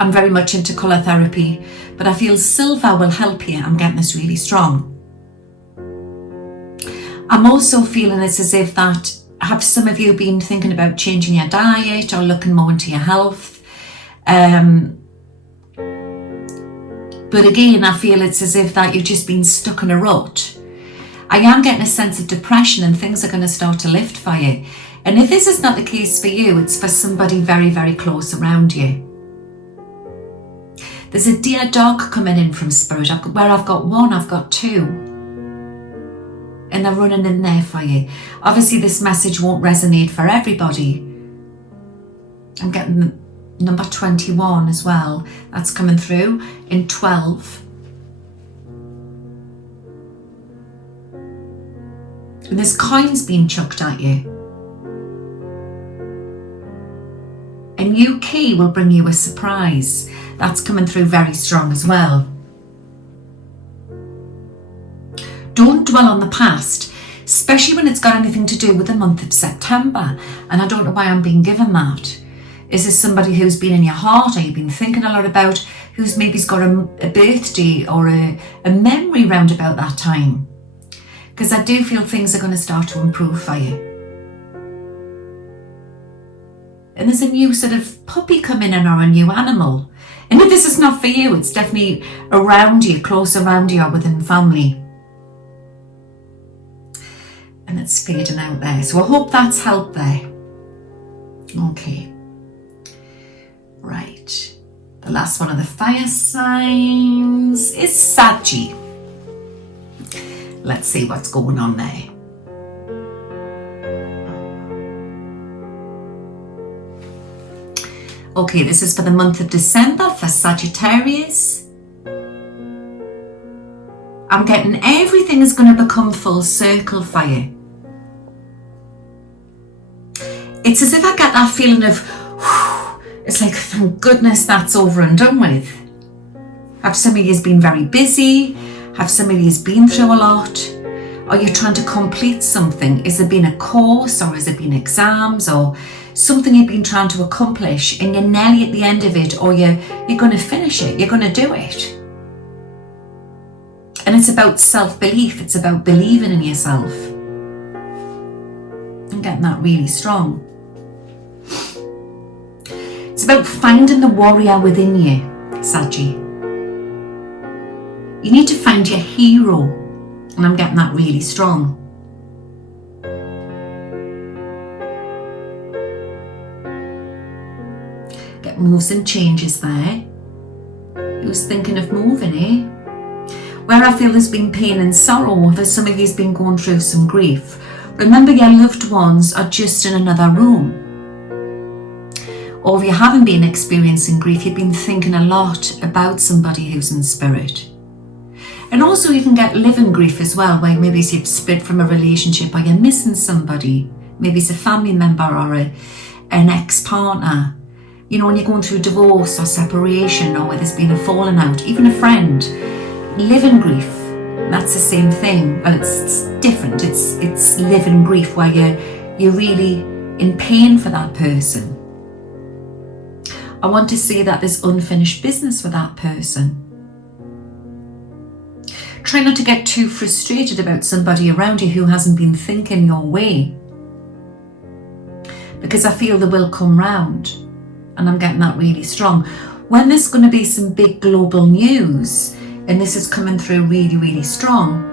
I'm very much into colour therapy, but I feel silver will help you. I'm getting this really strong. I'm also feeling it's as if that, have some of you been thinking about changing your diet or looking more into your health? But again, I feel it's as if that you've just been stuck in a rut. I am getting a sense of depression and things are going to start to lift for you. And if this is not the case for you, it's for somebody very, very close around you. There's a dear dog coming in from Spirit. Where I've got one, I've got two. And they're running in there for you. Obviously, this message won't resonate for everybody. I'm getting number 21 as well. That's coming through in 12. And there's coins being chucked at you. A new key will bring you a surprise. That's coming through very strong as well. Don't dwell on the past, especially when it's got anything to do with the month of September. And I don't know why I'm being given that. Is this somebody who's been in your heart, or you've been thinking a lot about, who's maybe's got a birthday or a memory round about that time? Because I do feel things are going to start to improve for you. And there's a new sort of puppy coming in, or a new animal. And if this is not for you, it's definitely around you, close around you, or within family. And it's fading out there. So I hope that's helped there. Okay. Right. The last one of the fire signs is Saggy. Let's see what's going on there. Okay, this is for the month of December for Sagittarius. I'm getting everything is going to become full circle for you. It's as if I get that feeling of, it's like, thank goodness that's over and done with. Have some of you been very busy? Have some of you been through a lot? Are you trying to complete something? Is it been a course, or has it been exams, or something you've been trying to accomplish and you're nearly at the end of it, or you're going to finish it, you're going to do it? And it's about self-belief. It's about believing in yourself. I'm getting that really strong. It's about finding the warrior within you, Saggy. You need to find your hero, and I'm getting that really strong. Get moves and changes there. Who's thinking of moving, eh? Where I feel there's been pain and sorrow, for some of you's been going through some grief. Remember, your loved ones are just in another room. Or if you haven't been experiencing grief, you've been thinking a lot about somebody who's in spirit. And also you can get living grief as well, where maybe you've split from a relationship or you're missing somebody Maybe it's a family member or an ex-partner. You know, when you're going through divorce or separation, or where there's been a falling out, even a friend, living grief, that's the same thing. Well, it's different. It's living grief, where you're really in pain for that person. I want to say that there's unfinished business with that person. Try not to get too frustrated about somebody around you who hasn't been thinking your way, because I feel they will come round, and I'm getting that really strong. When there's going to be some big global news, and this is coming through really, really strong,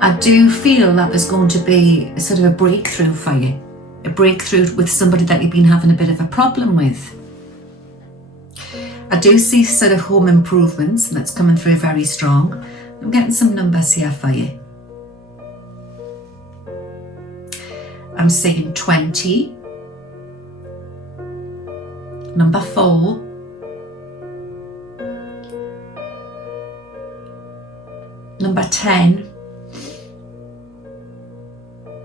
I do feel that there's going to be a sort of a breakthrough for you, a breakthrough with somebody that you've been having a bit of a problem with. I do see sort of home improvements, and that's coming through very strong. I'm getting some numbers here for you. I'm seeing 20, number 4, number 10,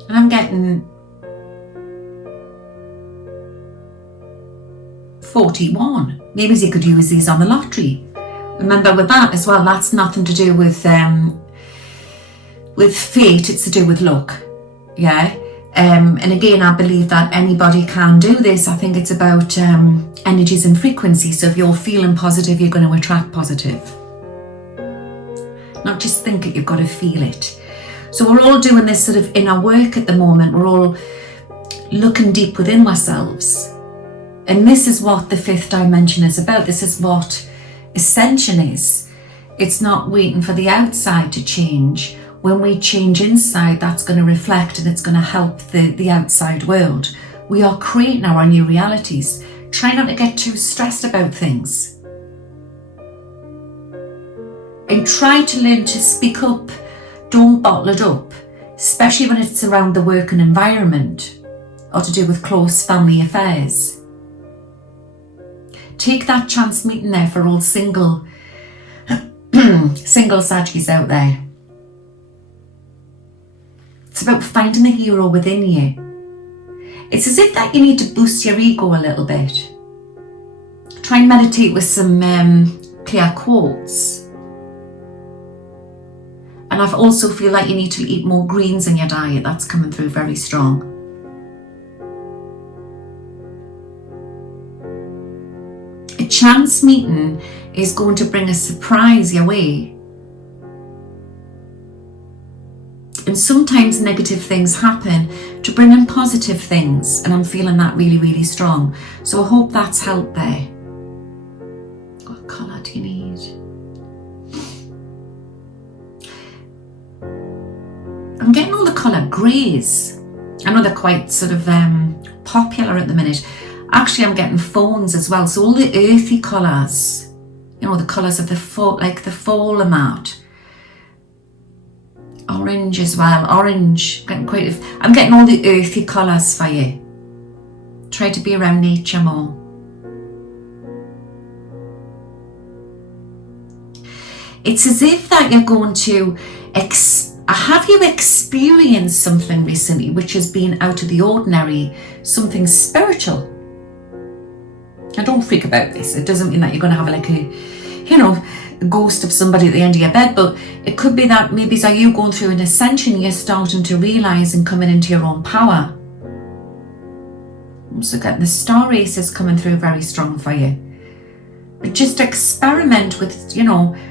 and I'm getting 41. Maybe you could use these on the lottery. Remember with that as well, that's nothing to do with fate, it's to do with luck. Yeah. And again, I believe that anybody can do this. I think it's about energies and frequencies. So if you're feeling positive, you're going to attract positive. Not just think it, you've got to feel it. So we're all doing this sort of inner work at the moment. We're all looking deep within ourselves. And this is what the 5th dimension is about. This is what ascension is. It's not waiting for the outside to change. When we change inside, that's going to reflect, and it's going to help the outside world. We are creating our new realities. Try not to get too stressed about things. And try to learn to speak up. Don't bottle it up, especially when it's around the working environment or to do with close family affairs. Take that chance meeting there for all single Saggies out there. It's about finding the hero within you. It's as if that you need to boost your ego a little bit. Try and meditate with some clear quotes. And I also feel like you need to eat more greens in your diet. That's coming through very strong. A chance meeting is going to bring a surprise your way. And sometimes negative things happen to bring in positive things, and I'm feeling that really, really strong. So I hope that's helped there. What colour do you need? I'm getting all the colour greys. I know they're quite sort of popular at the minute. Actually, I'm getting phones as well. So all the earthy colours, you know, the colours of the fall, like the fall and that. Orange as well. Orange. I'm getting all the earthy colours for you. Try to be around nature more. It's as if that you're going to have you experienced something recently which has been out of the ordinary, something spiritual? Now don't freak about this. It doesn't mean that you're going to have like a ghost of somebody at the end of your bed, but it could be that maybe as you going through an ascension, you're starting to realise and coming into your own power. Also getting the star races coming through very strong for you. But just experiment with,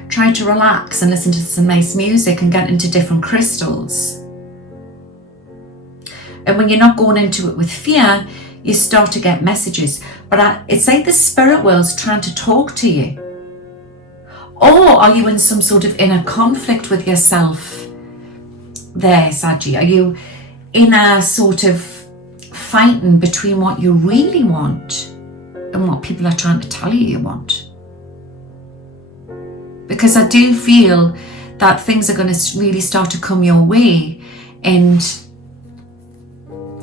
try to relax and listen to some nice music and get into different crystals. And when you're not going into it with fear, you start to get messages. But it's like the spirit world's trying to talk to you. Or are you in some sort of inner conflict with yourself there, Saggy? Are you in a sort of fighting between what you really want and what people are trying to tell you want? Because I do feel that things are going to really start to come your way, and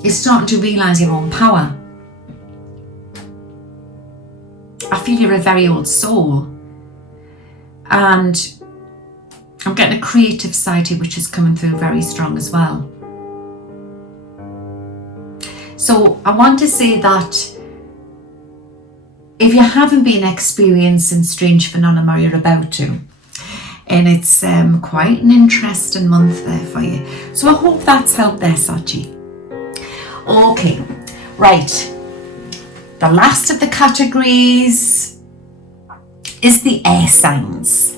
you're starting to realise your own power. I feel you're a very old soul, and I'm getting a creative side here which is coming through very strong as well. So I want to say that if you haven't been experiencing strange phenomena, you're about to. And it's quite an interesting month there for you. So I hope that's helped there, Sachi. Okay, right. The last of the categories is the air signs.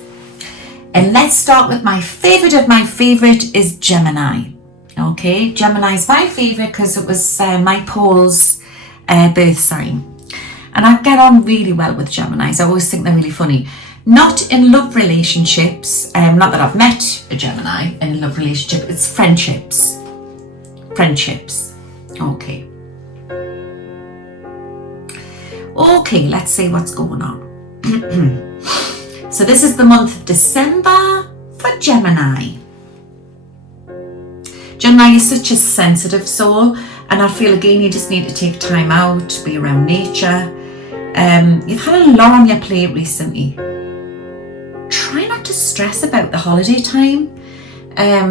And let's start with my favourite of my favourite is Gemini. Okay, Gemini is my favourite because it was my Paul's birth sign. And I get on really well with Geminis. I always think they're really funny. Not in love relationships, not that I've met a Gemini in a love relationship, it's friendships. Friendships. Okay. Okay, let's see what's going on. So this is the month of December for Gemini. Gemini is such a sensitive soul, and I feel again you just need to take time out, be around nature. You've had a lot on your plate recently. Try not to stress about the holiday time. I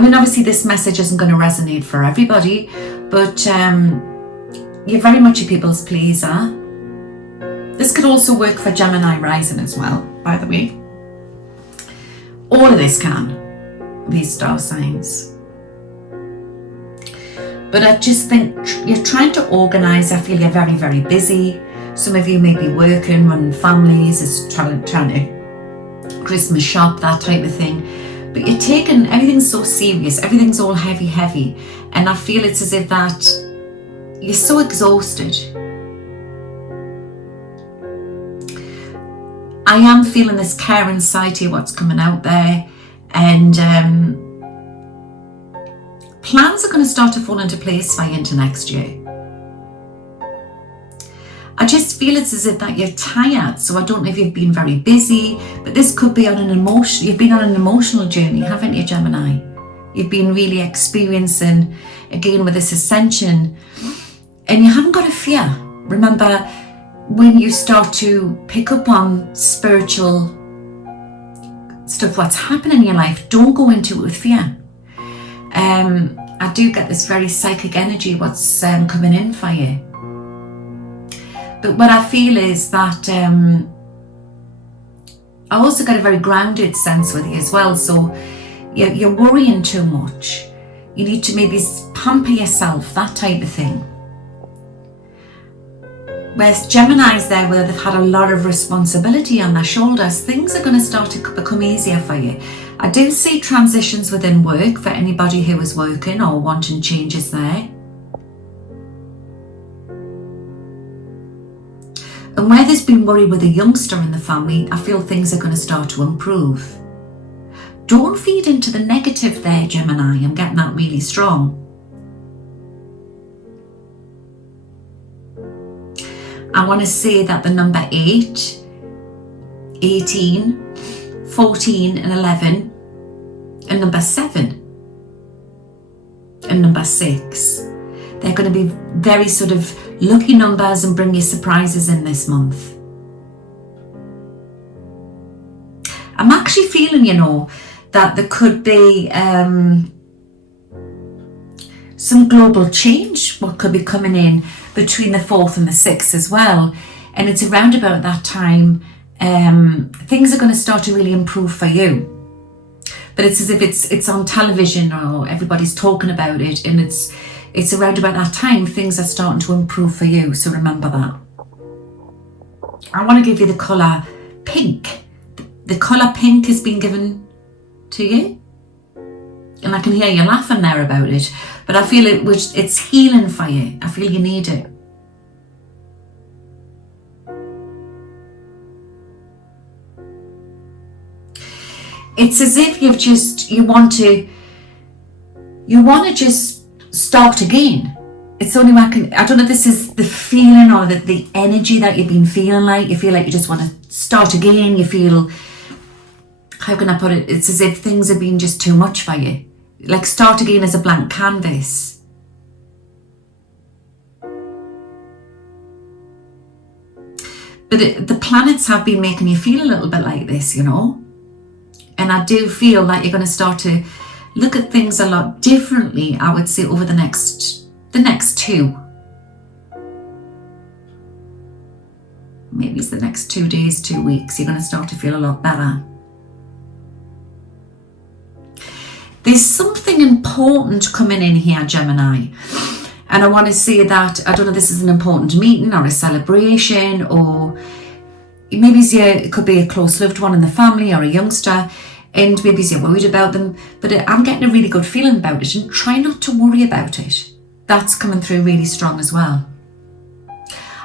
mean, obviously this message isn't going to resonate for everybody, but you're very much a people's pleaser. This could also work for Gemini rising as well, by the way. All of this can, these star signs. But I just think you're trying to organise. I feel you're very, very busy. Some of you may be working, running families, is trying to Christmas shop, that type of thing. But you're taking, everything's so serious, everything's all heavy. And I feel it's as if that you're so exhausted. I am feeling this care anxiety, what's coming out there. And plans are going to start to fall into place for you into next year. I just feel it's as if that you're tired. So I don't know if you've been very busy, but this could be on an emotion. You've been on an emotional journey, haven't you, Gemini? You've been really experiencing, again, with this ascension, and you haven't got a fear. Remember, when you start to pick up on spiritual stuff, what's happening in your life, don't go into it with fear. I do get this very psychic energy, what's coming in for you. But what I feel is that I also get a very grounded sense with you as well. So you're worrying too much. You need to maybe pamper yourself, that type of thing. Whereas Gemini's there where they've had a lot of responsibility on their shoulders, things are going to start to become easier for you. I do see transitions within work for anybody who is working or wanting changes there. And where there's been worry with a youngster in the family, I feel things are going to start to improve. Don't feed into the negative there, Gemini. I'm getting that really strong. I want to say that the number 8, 18, 14 and 11 and number 7 and number 6, they're going to be very sort of lucky numbers and bring you surprises in this month. I'm actually feeling, that there could be some global change, what could be coming in between the 4th and the 6th as well. And it's around about that time things are going to start to really improve for you. But it's as if it's on television or everybody's talking about it, and it's around about that time things are starting to improve for you. So remember that. I want to give you the colour pink. The colour pink has been given to you. And I can hear you laughing there about it. But I feel it's healing for you. I feel you need it. It's as if you want to just start again. It's the only way I don't know if this is the feeling or the energy that you've been feeling like. You feel like you just want to start again. You feel, how can I put it? It's as if things have been just too much for you. Like start again as a blank canvas. But the planets have been making you feel a little bit like this, And I do feel like you're going to start to look at things a lot differently, I would say, over the next 2. Maybe it's the next 2 days, 2 weeks. You're going to start to feel a lot better. There's something important coming in here, Gemini. And I want to say that, I don't know, this is an important meeting or a celebration, or maybe it could be a close loved one in the family or a youngster, and maybe you're worried about them, but I'm getting a really good feeling about it, and try not to worry about it. That's coming through really strong as well.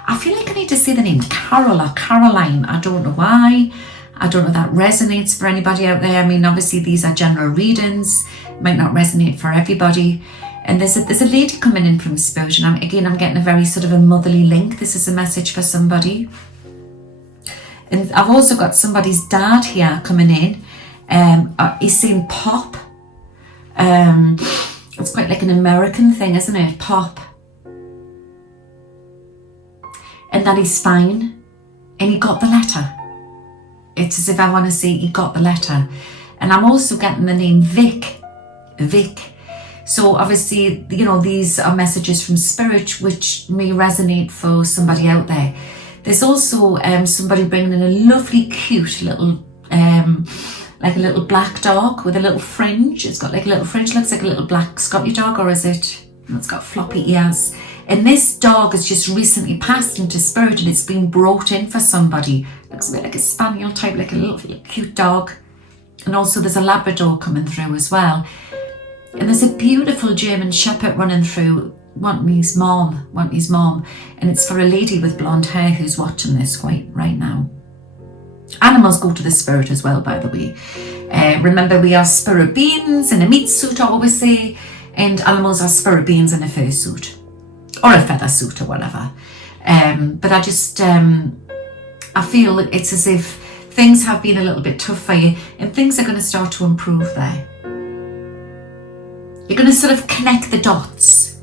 I feel like I need to say the name Carol or Caroline. I don't know why. I don't know if that resonates for anybody out there. I mean, obviously these are general readings. It might not resonate for everybody. And there's a lady coming in from Spirit, and I'm getting a very sort of a motherly link. This is a message for somebody. And I've also got somebody's dad here coming in. He's saying pop. It's quite like an American thing, isn't it? Pop. And that he's fine. And he got the letter. It's as if I want to say he got the letter. And I'm also getting the name Vic. Vic. So obviously, you know, these are messages from Spirit which may resonate for somebody out there. There's also somebody bringing in a lovely, cute little, like a little black dog with a little fringe. It's got like a little fringe, looks like a little black Scotty dog, or is it? It's got floppy ears. And this dog has just recently passed into Spirit, and it's been brought in for somebody. Looks a bit like a spaniel type, like a little cute dog. And also there's a Labrador coming through as well. And there's a beautiful German Shepherd running through, wanting his mom. And it's for a lady with blonde hair who's watching this right now. Animals go to the Spirit as well, by the way. Remember, we are spirit beings in a meat suit, I always say, and animals are spirit beings in a fur suit. Or a feather suit or whatever. But I just, I feel it's as if things have been a little bit tough for you, and things are going to start to improve there. You're going to sort of connect the dots.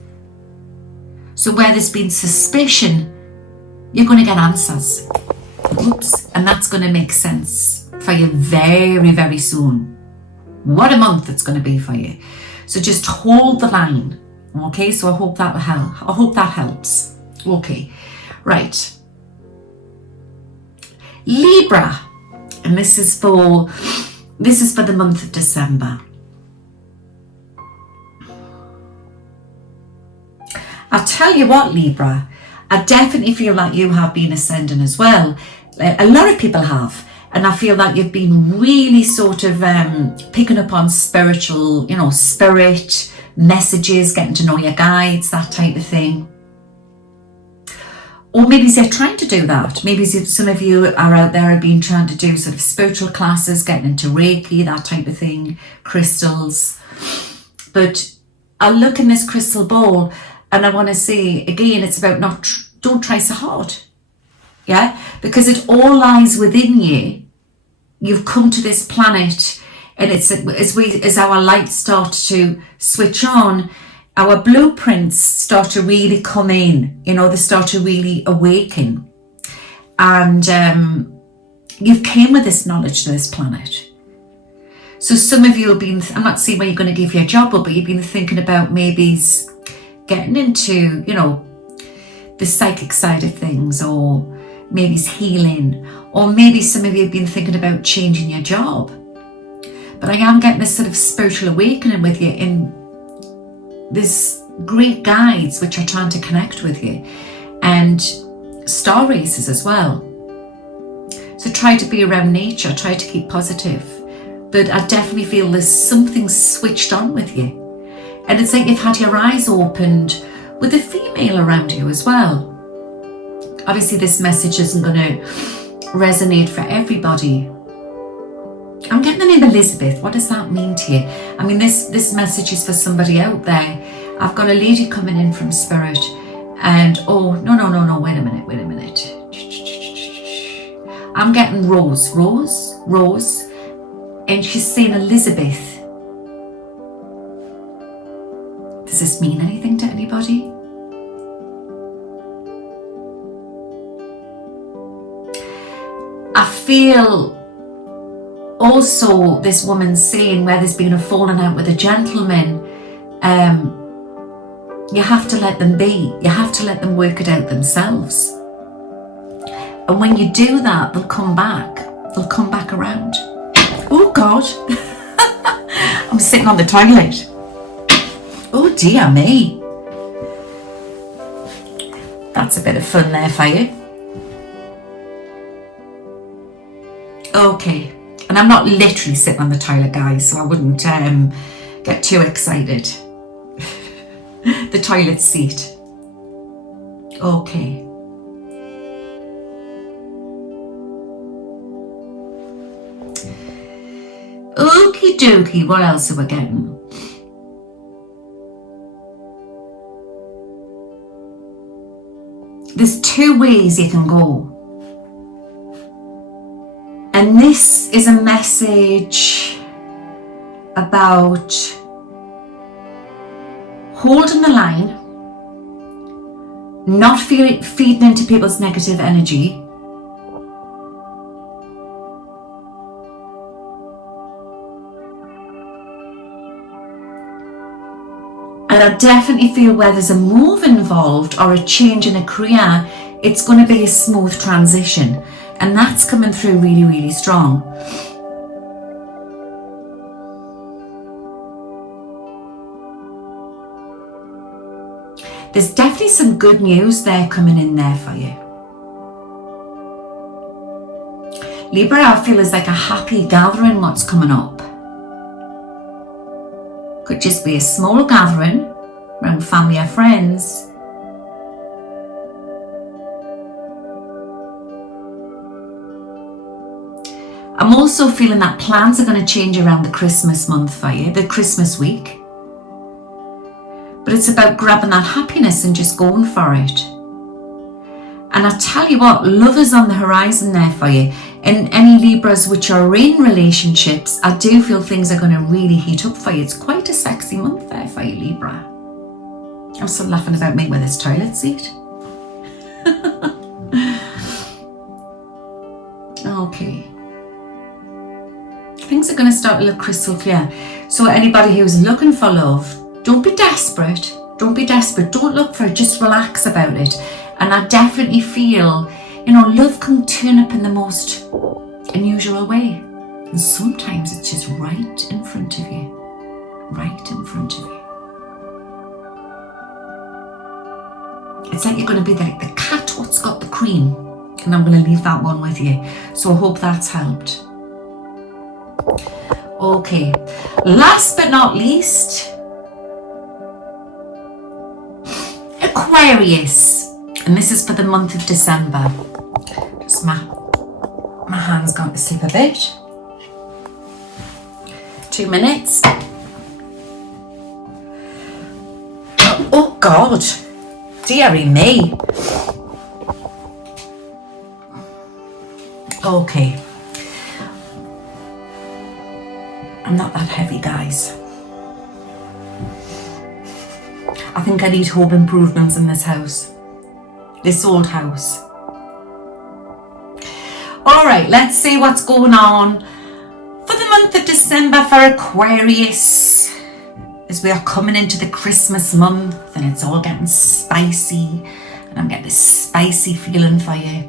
So where there's been suspicion, you're going to get answers. Oops. And that's going to make sense for you very, very soon. What a month it's going to be for you. So just hold the line. Okay, so I hope that will help. I hope that helps. Okay, right. Libra, and this is for the month of December. I'll tell you what, Libra, I definitely feel like you have been ascending as well. A lot of people have. And I feel like you've been really sort of picking up on spiritual, you know, spirit messages, getting to know your guides, that type of thing. Or maybe they're trying to do that. Maybe some of you are out there have been trying to do sort of spiritual classes, getting into Reiki, that type of thing, crystals. But I look in this crystal ball and I want to say, again, it's about don't try so hard. Yeah, because it all lies within you. You've come to this planet, and it's as our lights start to switch on, our blueprints start to really come in. You know, they start to really awaken, and you've came with this knowledge to this planet. So some of you have been. I'm not saying where you're going to give your job up, but you've been thinking about maybe getting into, you know, the psychic side of things, or maybe it's healing, or maybe some of you have been thinking about changing your job. But I am getting this sort of spiritual awakening with you in this great guides which are trying to connect with you, and star races as well. So try to be around nature, try to keep positive. But I definitely feel there's something switched on with you. And it's like you've had your eyes opened with a female around you as well. Obviously this message isn't going to resonate for everybody. I'm getting the name Elizabeth. What does that mean to you? I mean, this message is for somebody out there. I've got a lady coming in from Spirit, and oh, no, wait a minute. I'm getting Rose, and she's saying Elizabeth. Does this mean anything to anybody? I feel also this woman's saying where there's been a falling out with a gentleman, you have to let them be. You have to let them work it out themselves. And when you do that, they'll come back. They'll come back around. Oh God. I'm sitting on the toilet. Oh dear me. That's a bit of fun there for you. Okay. And I'm not literally sitting on the toilet, guys, so I wouldn't get too excited. The toilet seat. Okay. Okie dokie, what else are we getting? There's two ways you can go. And this is a message about holding the line, not feeding into people's negative energy, and I definitely feel where there's a move involved or a change in a career, it's going to be a smooth transition. And that's coming through really, really strong. There's definitely some good news there coming in there for you. Libra, I feel is like a happy gathering what's coming up. Could just be a small gathering around family or friends. I'm also feeling that plans are going to change around the Christmas month for you, the Christmas week. But it's about grabbing that happiness and just going for it. And I tell you what, love is on the horizon there for you. And any Libras which are in relationships, I do feel things are going to really heat up for you. It's quite a sexy month there for you, Libra. I'm still laughing about me with this toilet seat. Okay. Things are going to start to look crystal clear. So anybody who's looking for love, don't be desperate. Don't be desperate. Don't look for it. Just relax about it. And I definitely feel, love can turn up in the most unusual way. And sometimes it's just right in front of you. Right in front of you. It's like you're going to be like the cat what's got the cream. And I'm going to leave that one with you. So I hope that's helped. Okay, last but not least, Aquarius, and this is for the month of December. Just my hand's gone to sleep a bit. 2 minutes. Oh God, dearie me. Okay. I'm not that heavy, guys. I think I need home improvements in this house. This old house. Alright, let's see what's going on for the month of December for Aquarius. As we are coming into the Christmas month and it's all getting spicy. And I'm getting this spicy feeling for you.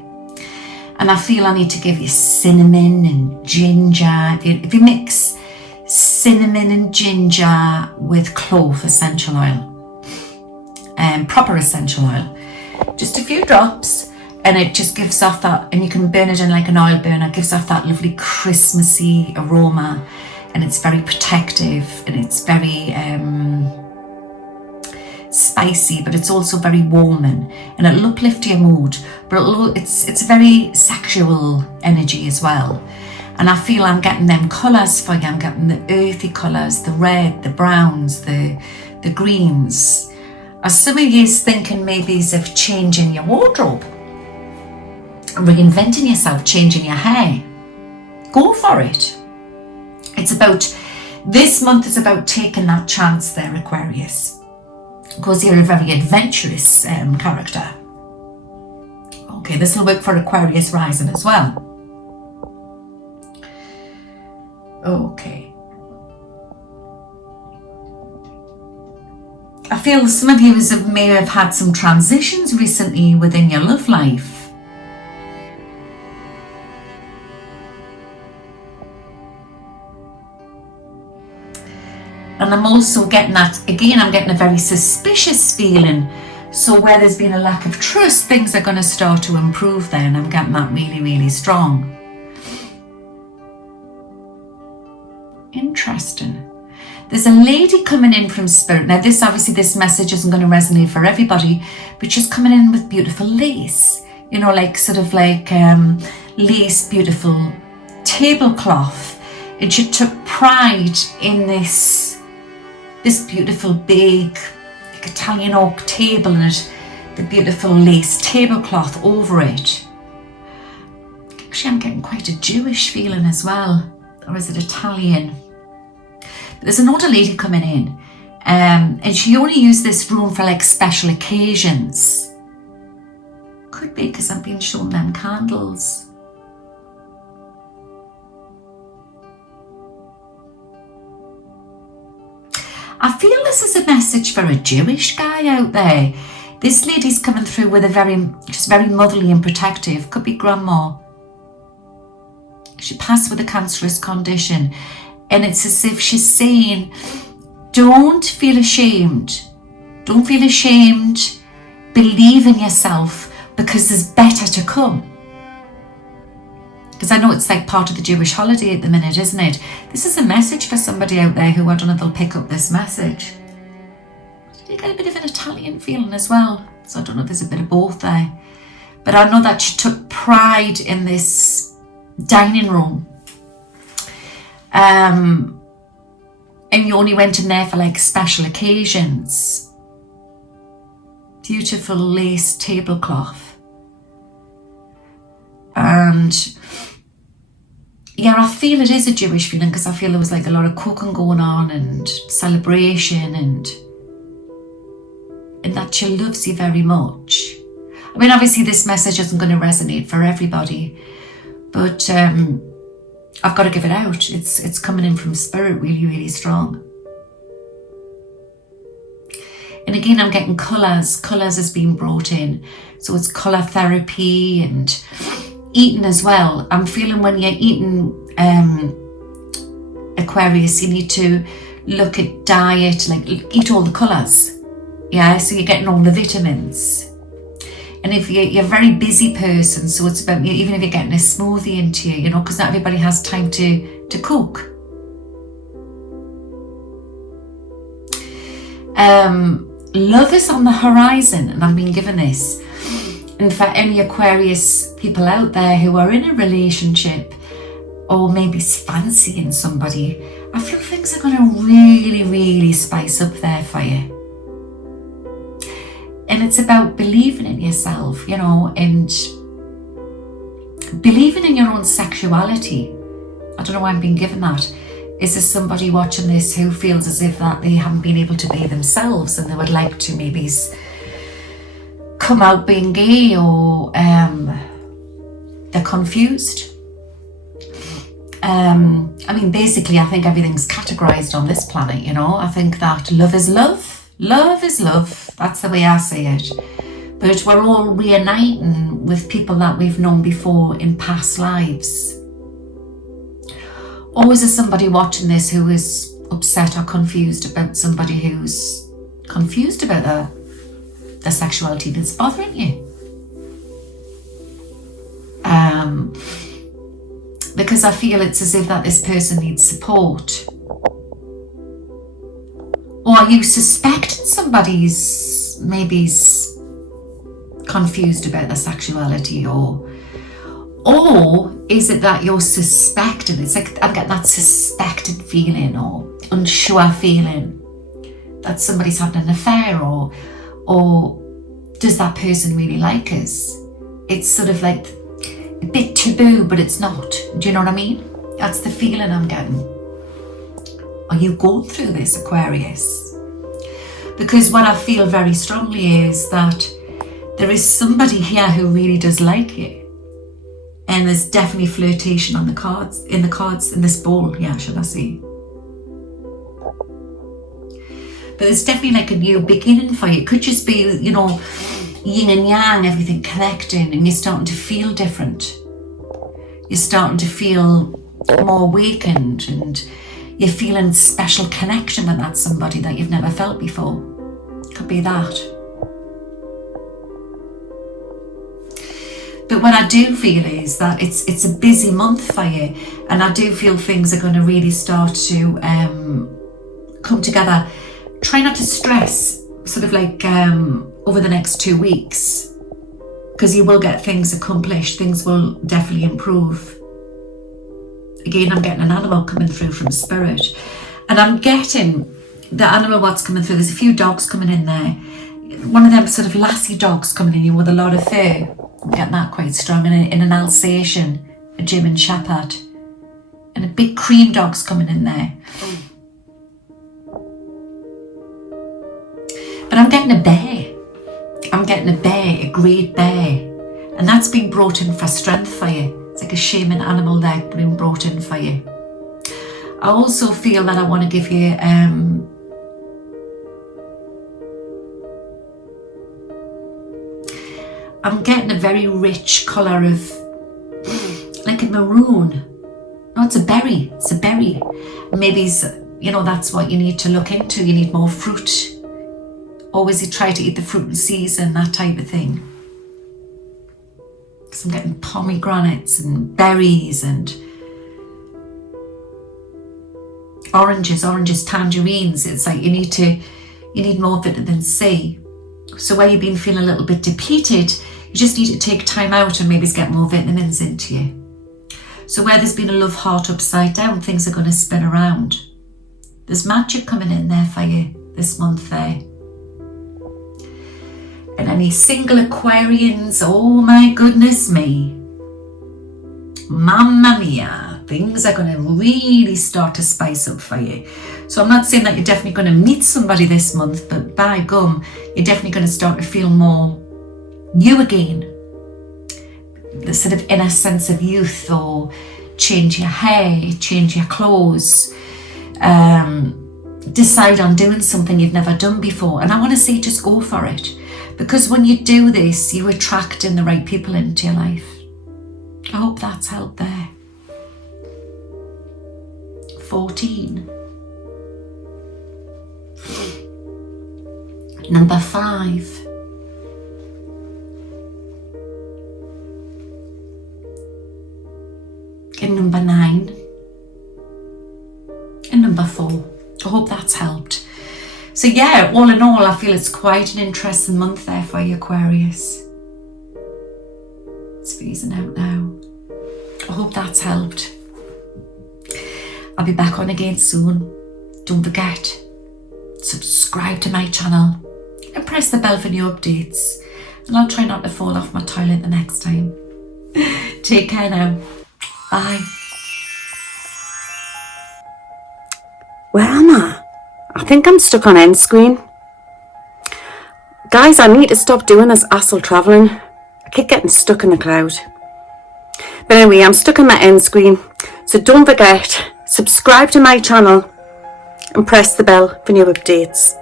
And I feel I need to give you cinnamon and ginger. If you mix cinnamon and ginger with clove essential oil, proper essential oil, just a few drops, and it just gives off that, and you can burn it in like an oil burner, it gives off that lovely Christmassy aroma, and it's very protective, and it's very spicy, but it's also very warming, and it'll uplift your mood, but it's a very sexual energy as well. And I feel I'm getting them colours for you. I'm getting the earthy colours, the red, the browns, the greens. Are some of you thinking maybe of changing your wardrobe? Reinventing yourself, changing your hair? Go for it. This month is about taking that chance there, Aquarius. Because you're a very adventurous character. Okay, this will work for Aquarius rising as well. Okay. I feel some of you may have had some transitions recently within your love life. And I'm also getting that, again, I'm getting a very suspicious feeling. So where there's been a lack of trust, things are going to start to improve then. I'm getting that really, really strong. Interesting. There's a lady coming in from spirit. Now this message isn't going to resonate for everybody, but she's coming in with beautiful lace. You know, like sort of like lace, beautiful tablecloth. And she took pride in this beautiful big like Italian oak table and it, the beautiful lace tablecloth over it. Actually, I'm getting quite a Jewish feeling as well. Or is it Italian? But there's an older lady coming in and she only used this room for like special occasions. Could be because I'm being shown them candles. I feel this is a message for a Jewish guy out there. This lady's coming through with she's very motherly and protective. Could be grandma. She passed with a cancerous condition. And it's as if she's saying, don't feel ashamed. Don't feel ashamed. Believe in yourself because there's better to come. Because I know it's like part of the Jewish holiday at the minute, isn't it? This is a message for somebody out there who I don't know if they'll pick up this message. You get a bit of an Italian feeling as well. So I don't know if there's a bit of both there. But I know that she took pride in this dining room. And you only went in there for like special occasions. Beautiful lace tablecloth. And yeah, I feel it is a Jewish feeling because I feel there was like a lot of cooking going on and celebration and that she loves you very much. I mean, obviously this message isn't going to resonate for everybody, but I've got to give it out. It's coming in from spirit really, really strong. And again, I'm getting colours. Colours is being brought in. So it's colour therapy and eating as well. I'm feeling when you're eating Aquarius, you need to look at diet, like eat all the colours. Yeah, so you're getting all the vitamins. And if you're a very busy person, so it's about, even if you're getting a smoothie into you, because not everybody has time to cook. Love is on the horizon, and I'm being given this. And for any Aquarius people out there who are in a relationship or maybe fancying somebody, I feel things are going to really, really spice up there for you. And it's about believing in yourself, and believing in your own sexuality. I don't know why I'm being given that. Is there somebody watching this who feels as if that they haven't been able to be themselves and they would like to maybe come out being gay, or they're confused? I mean, basically, I think everything's categorized on this planet, I think that love is love. Love is love. That's the way I see it. But we're all reuniting with people that we've known before in past lives. Or is there somebody watching this who is upset or confused about somebody who's confused about their sexuality that's bothering you? Because I feel it's as if that this person needs support. Or are you suspecting somebody's maybe's confused about their sexuality, or is it that you're suspecting? It's like I'm getting that suspected feeling or unsure feeling that somebody's having an affair, or does that person really like us? It's sort of like a bit taboo, but it's not. Do you know what I mean? That's the feeling I'm getting. Are you going through this, Aquarius? Because what I feel very strongly is that there is somebody here who really does like you. And there's definitely flirtation on the cards, in this bowl, yeah, should I say. But it's definitely like a new beginning for you. It could just be, you know, yin and yang, everything connecting, and you're starting to feel different. You're starting to feel more awakened, and you're feeling special connection with that somebody that you've never felt before. Could be that. But what I do feel is that it's a busy month for you, and I do feel things are going to really start to come together. Try not to stress, sort of like over the next 2 weeks, because you will get things accomplished. Things will definitely improve. Again, I'm getting an animal coming through from spirit, and I'm getting the animal what's coming through. There's a few dogs coming in there. One of them sort of lassie dogs coming in with a lot of fur. I'm getting that quite strong. And in an Alsatian, a German Shepherd, and a big cream dog's coming in there. But I'm getting a bear. I'm getting a bear, a great bear. And that's been brought in for strength for you. It's like a shaman animal there being brought in for you. I also feel that I want to give you I'm getting a very rich colour of like a maroon. No, it's a berry. It's a berry. Maybe, you know, that's what you need to look into. You need more fruit. Always you try to eat the fruit in season, that type of thing. Because I'm getting pomegranates and berries and oranges, tangerines. It's like you need more vitamin C. So where you've been feeling a little bit depleted, you just need to take time out and maybe get more vitamins into you. So where there's been a love heart upside down, things are going to spin around. There's magic coming in there for you this month there. And any single Aquarians, oh my goodness me. Mamma mia, things are going to really start to spice up for you. So I'm not saying that you're definitely going to meet somebody this month, but by gum, you're definitely going to start to feel more you again. The sort of inner sense of youth, or change your hair, change your clothes, decide on doing something you've never done before. And I want to say just go for it. Because when you do this, you attract in the right people into your life. I hope that's helped there. 14. Number 5. And number 9. And number 4. I hope that's helped. So yeah, all in all, I feel it's quite an interesting month there for you, Aquarius. It's phasing out now. I hope that's helped. I'll be back on again soon. Don't forget, subscribe to my channel and press the bell for new updates. And I'll try not to fall off my toilet the next time. Take care now. Bye. Where am I? I think I'm stuck on end screen. Guys, I need to stop doing this astral travelling. I keep getting stuck in the cloud. But anyway, I'm stuck on my end screen. So don't forget, subscribe to my channel and press the bell for new updates.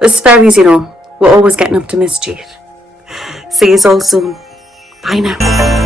Us fairies, you know, we're always getting up to mischief. See you all soon. Bye now.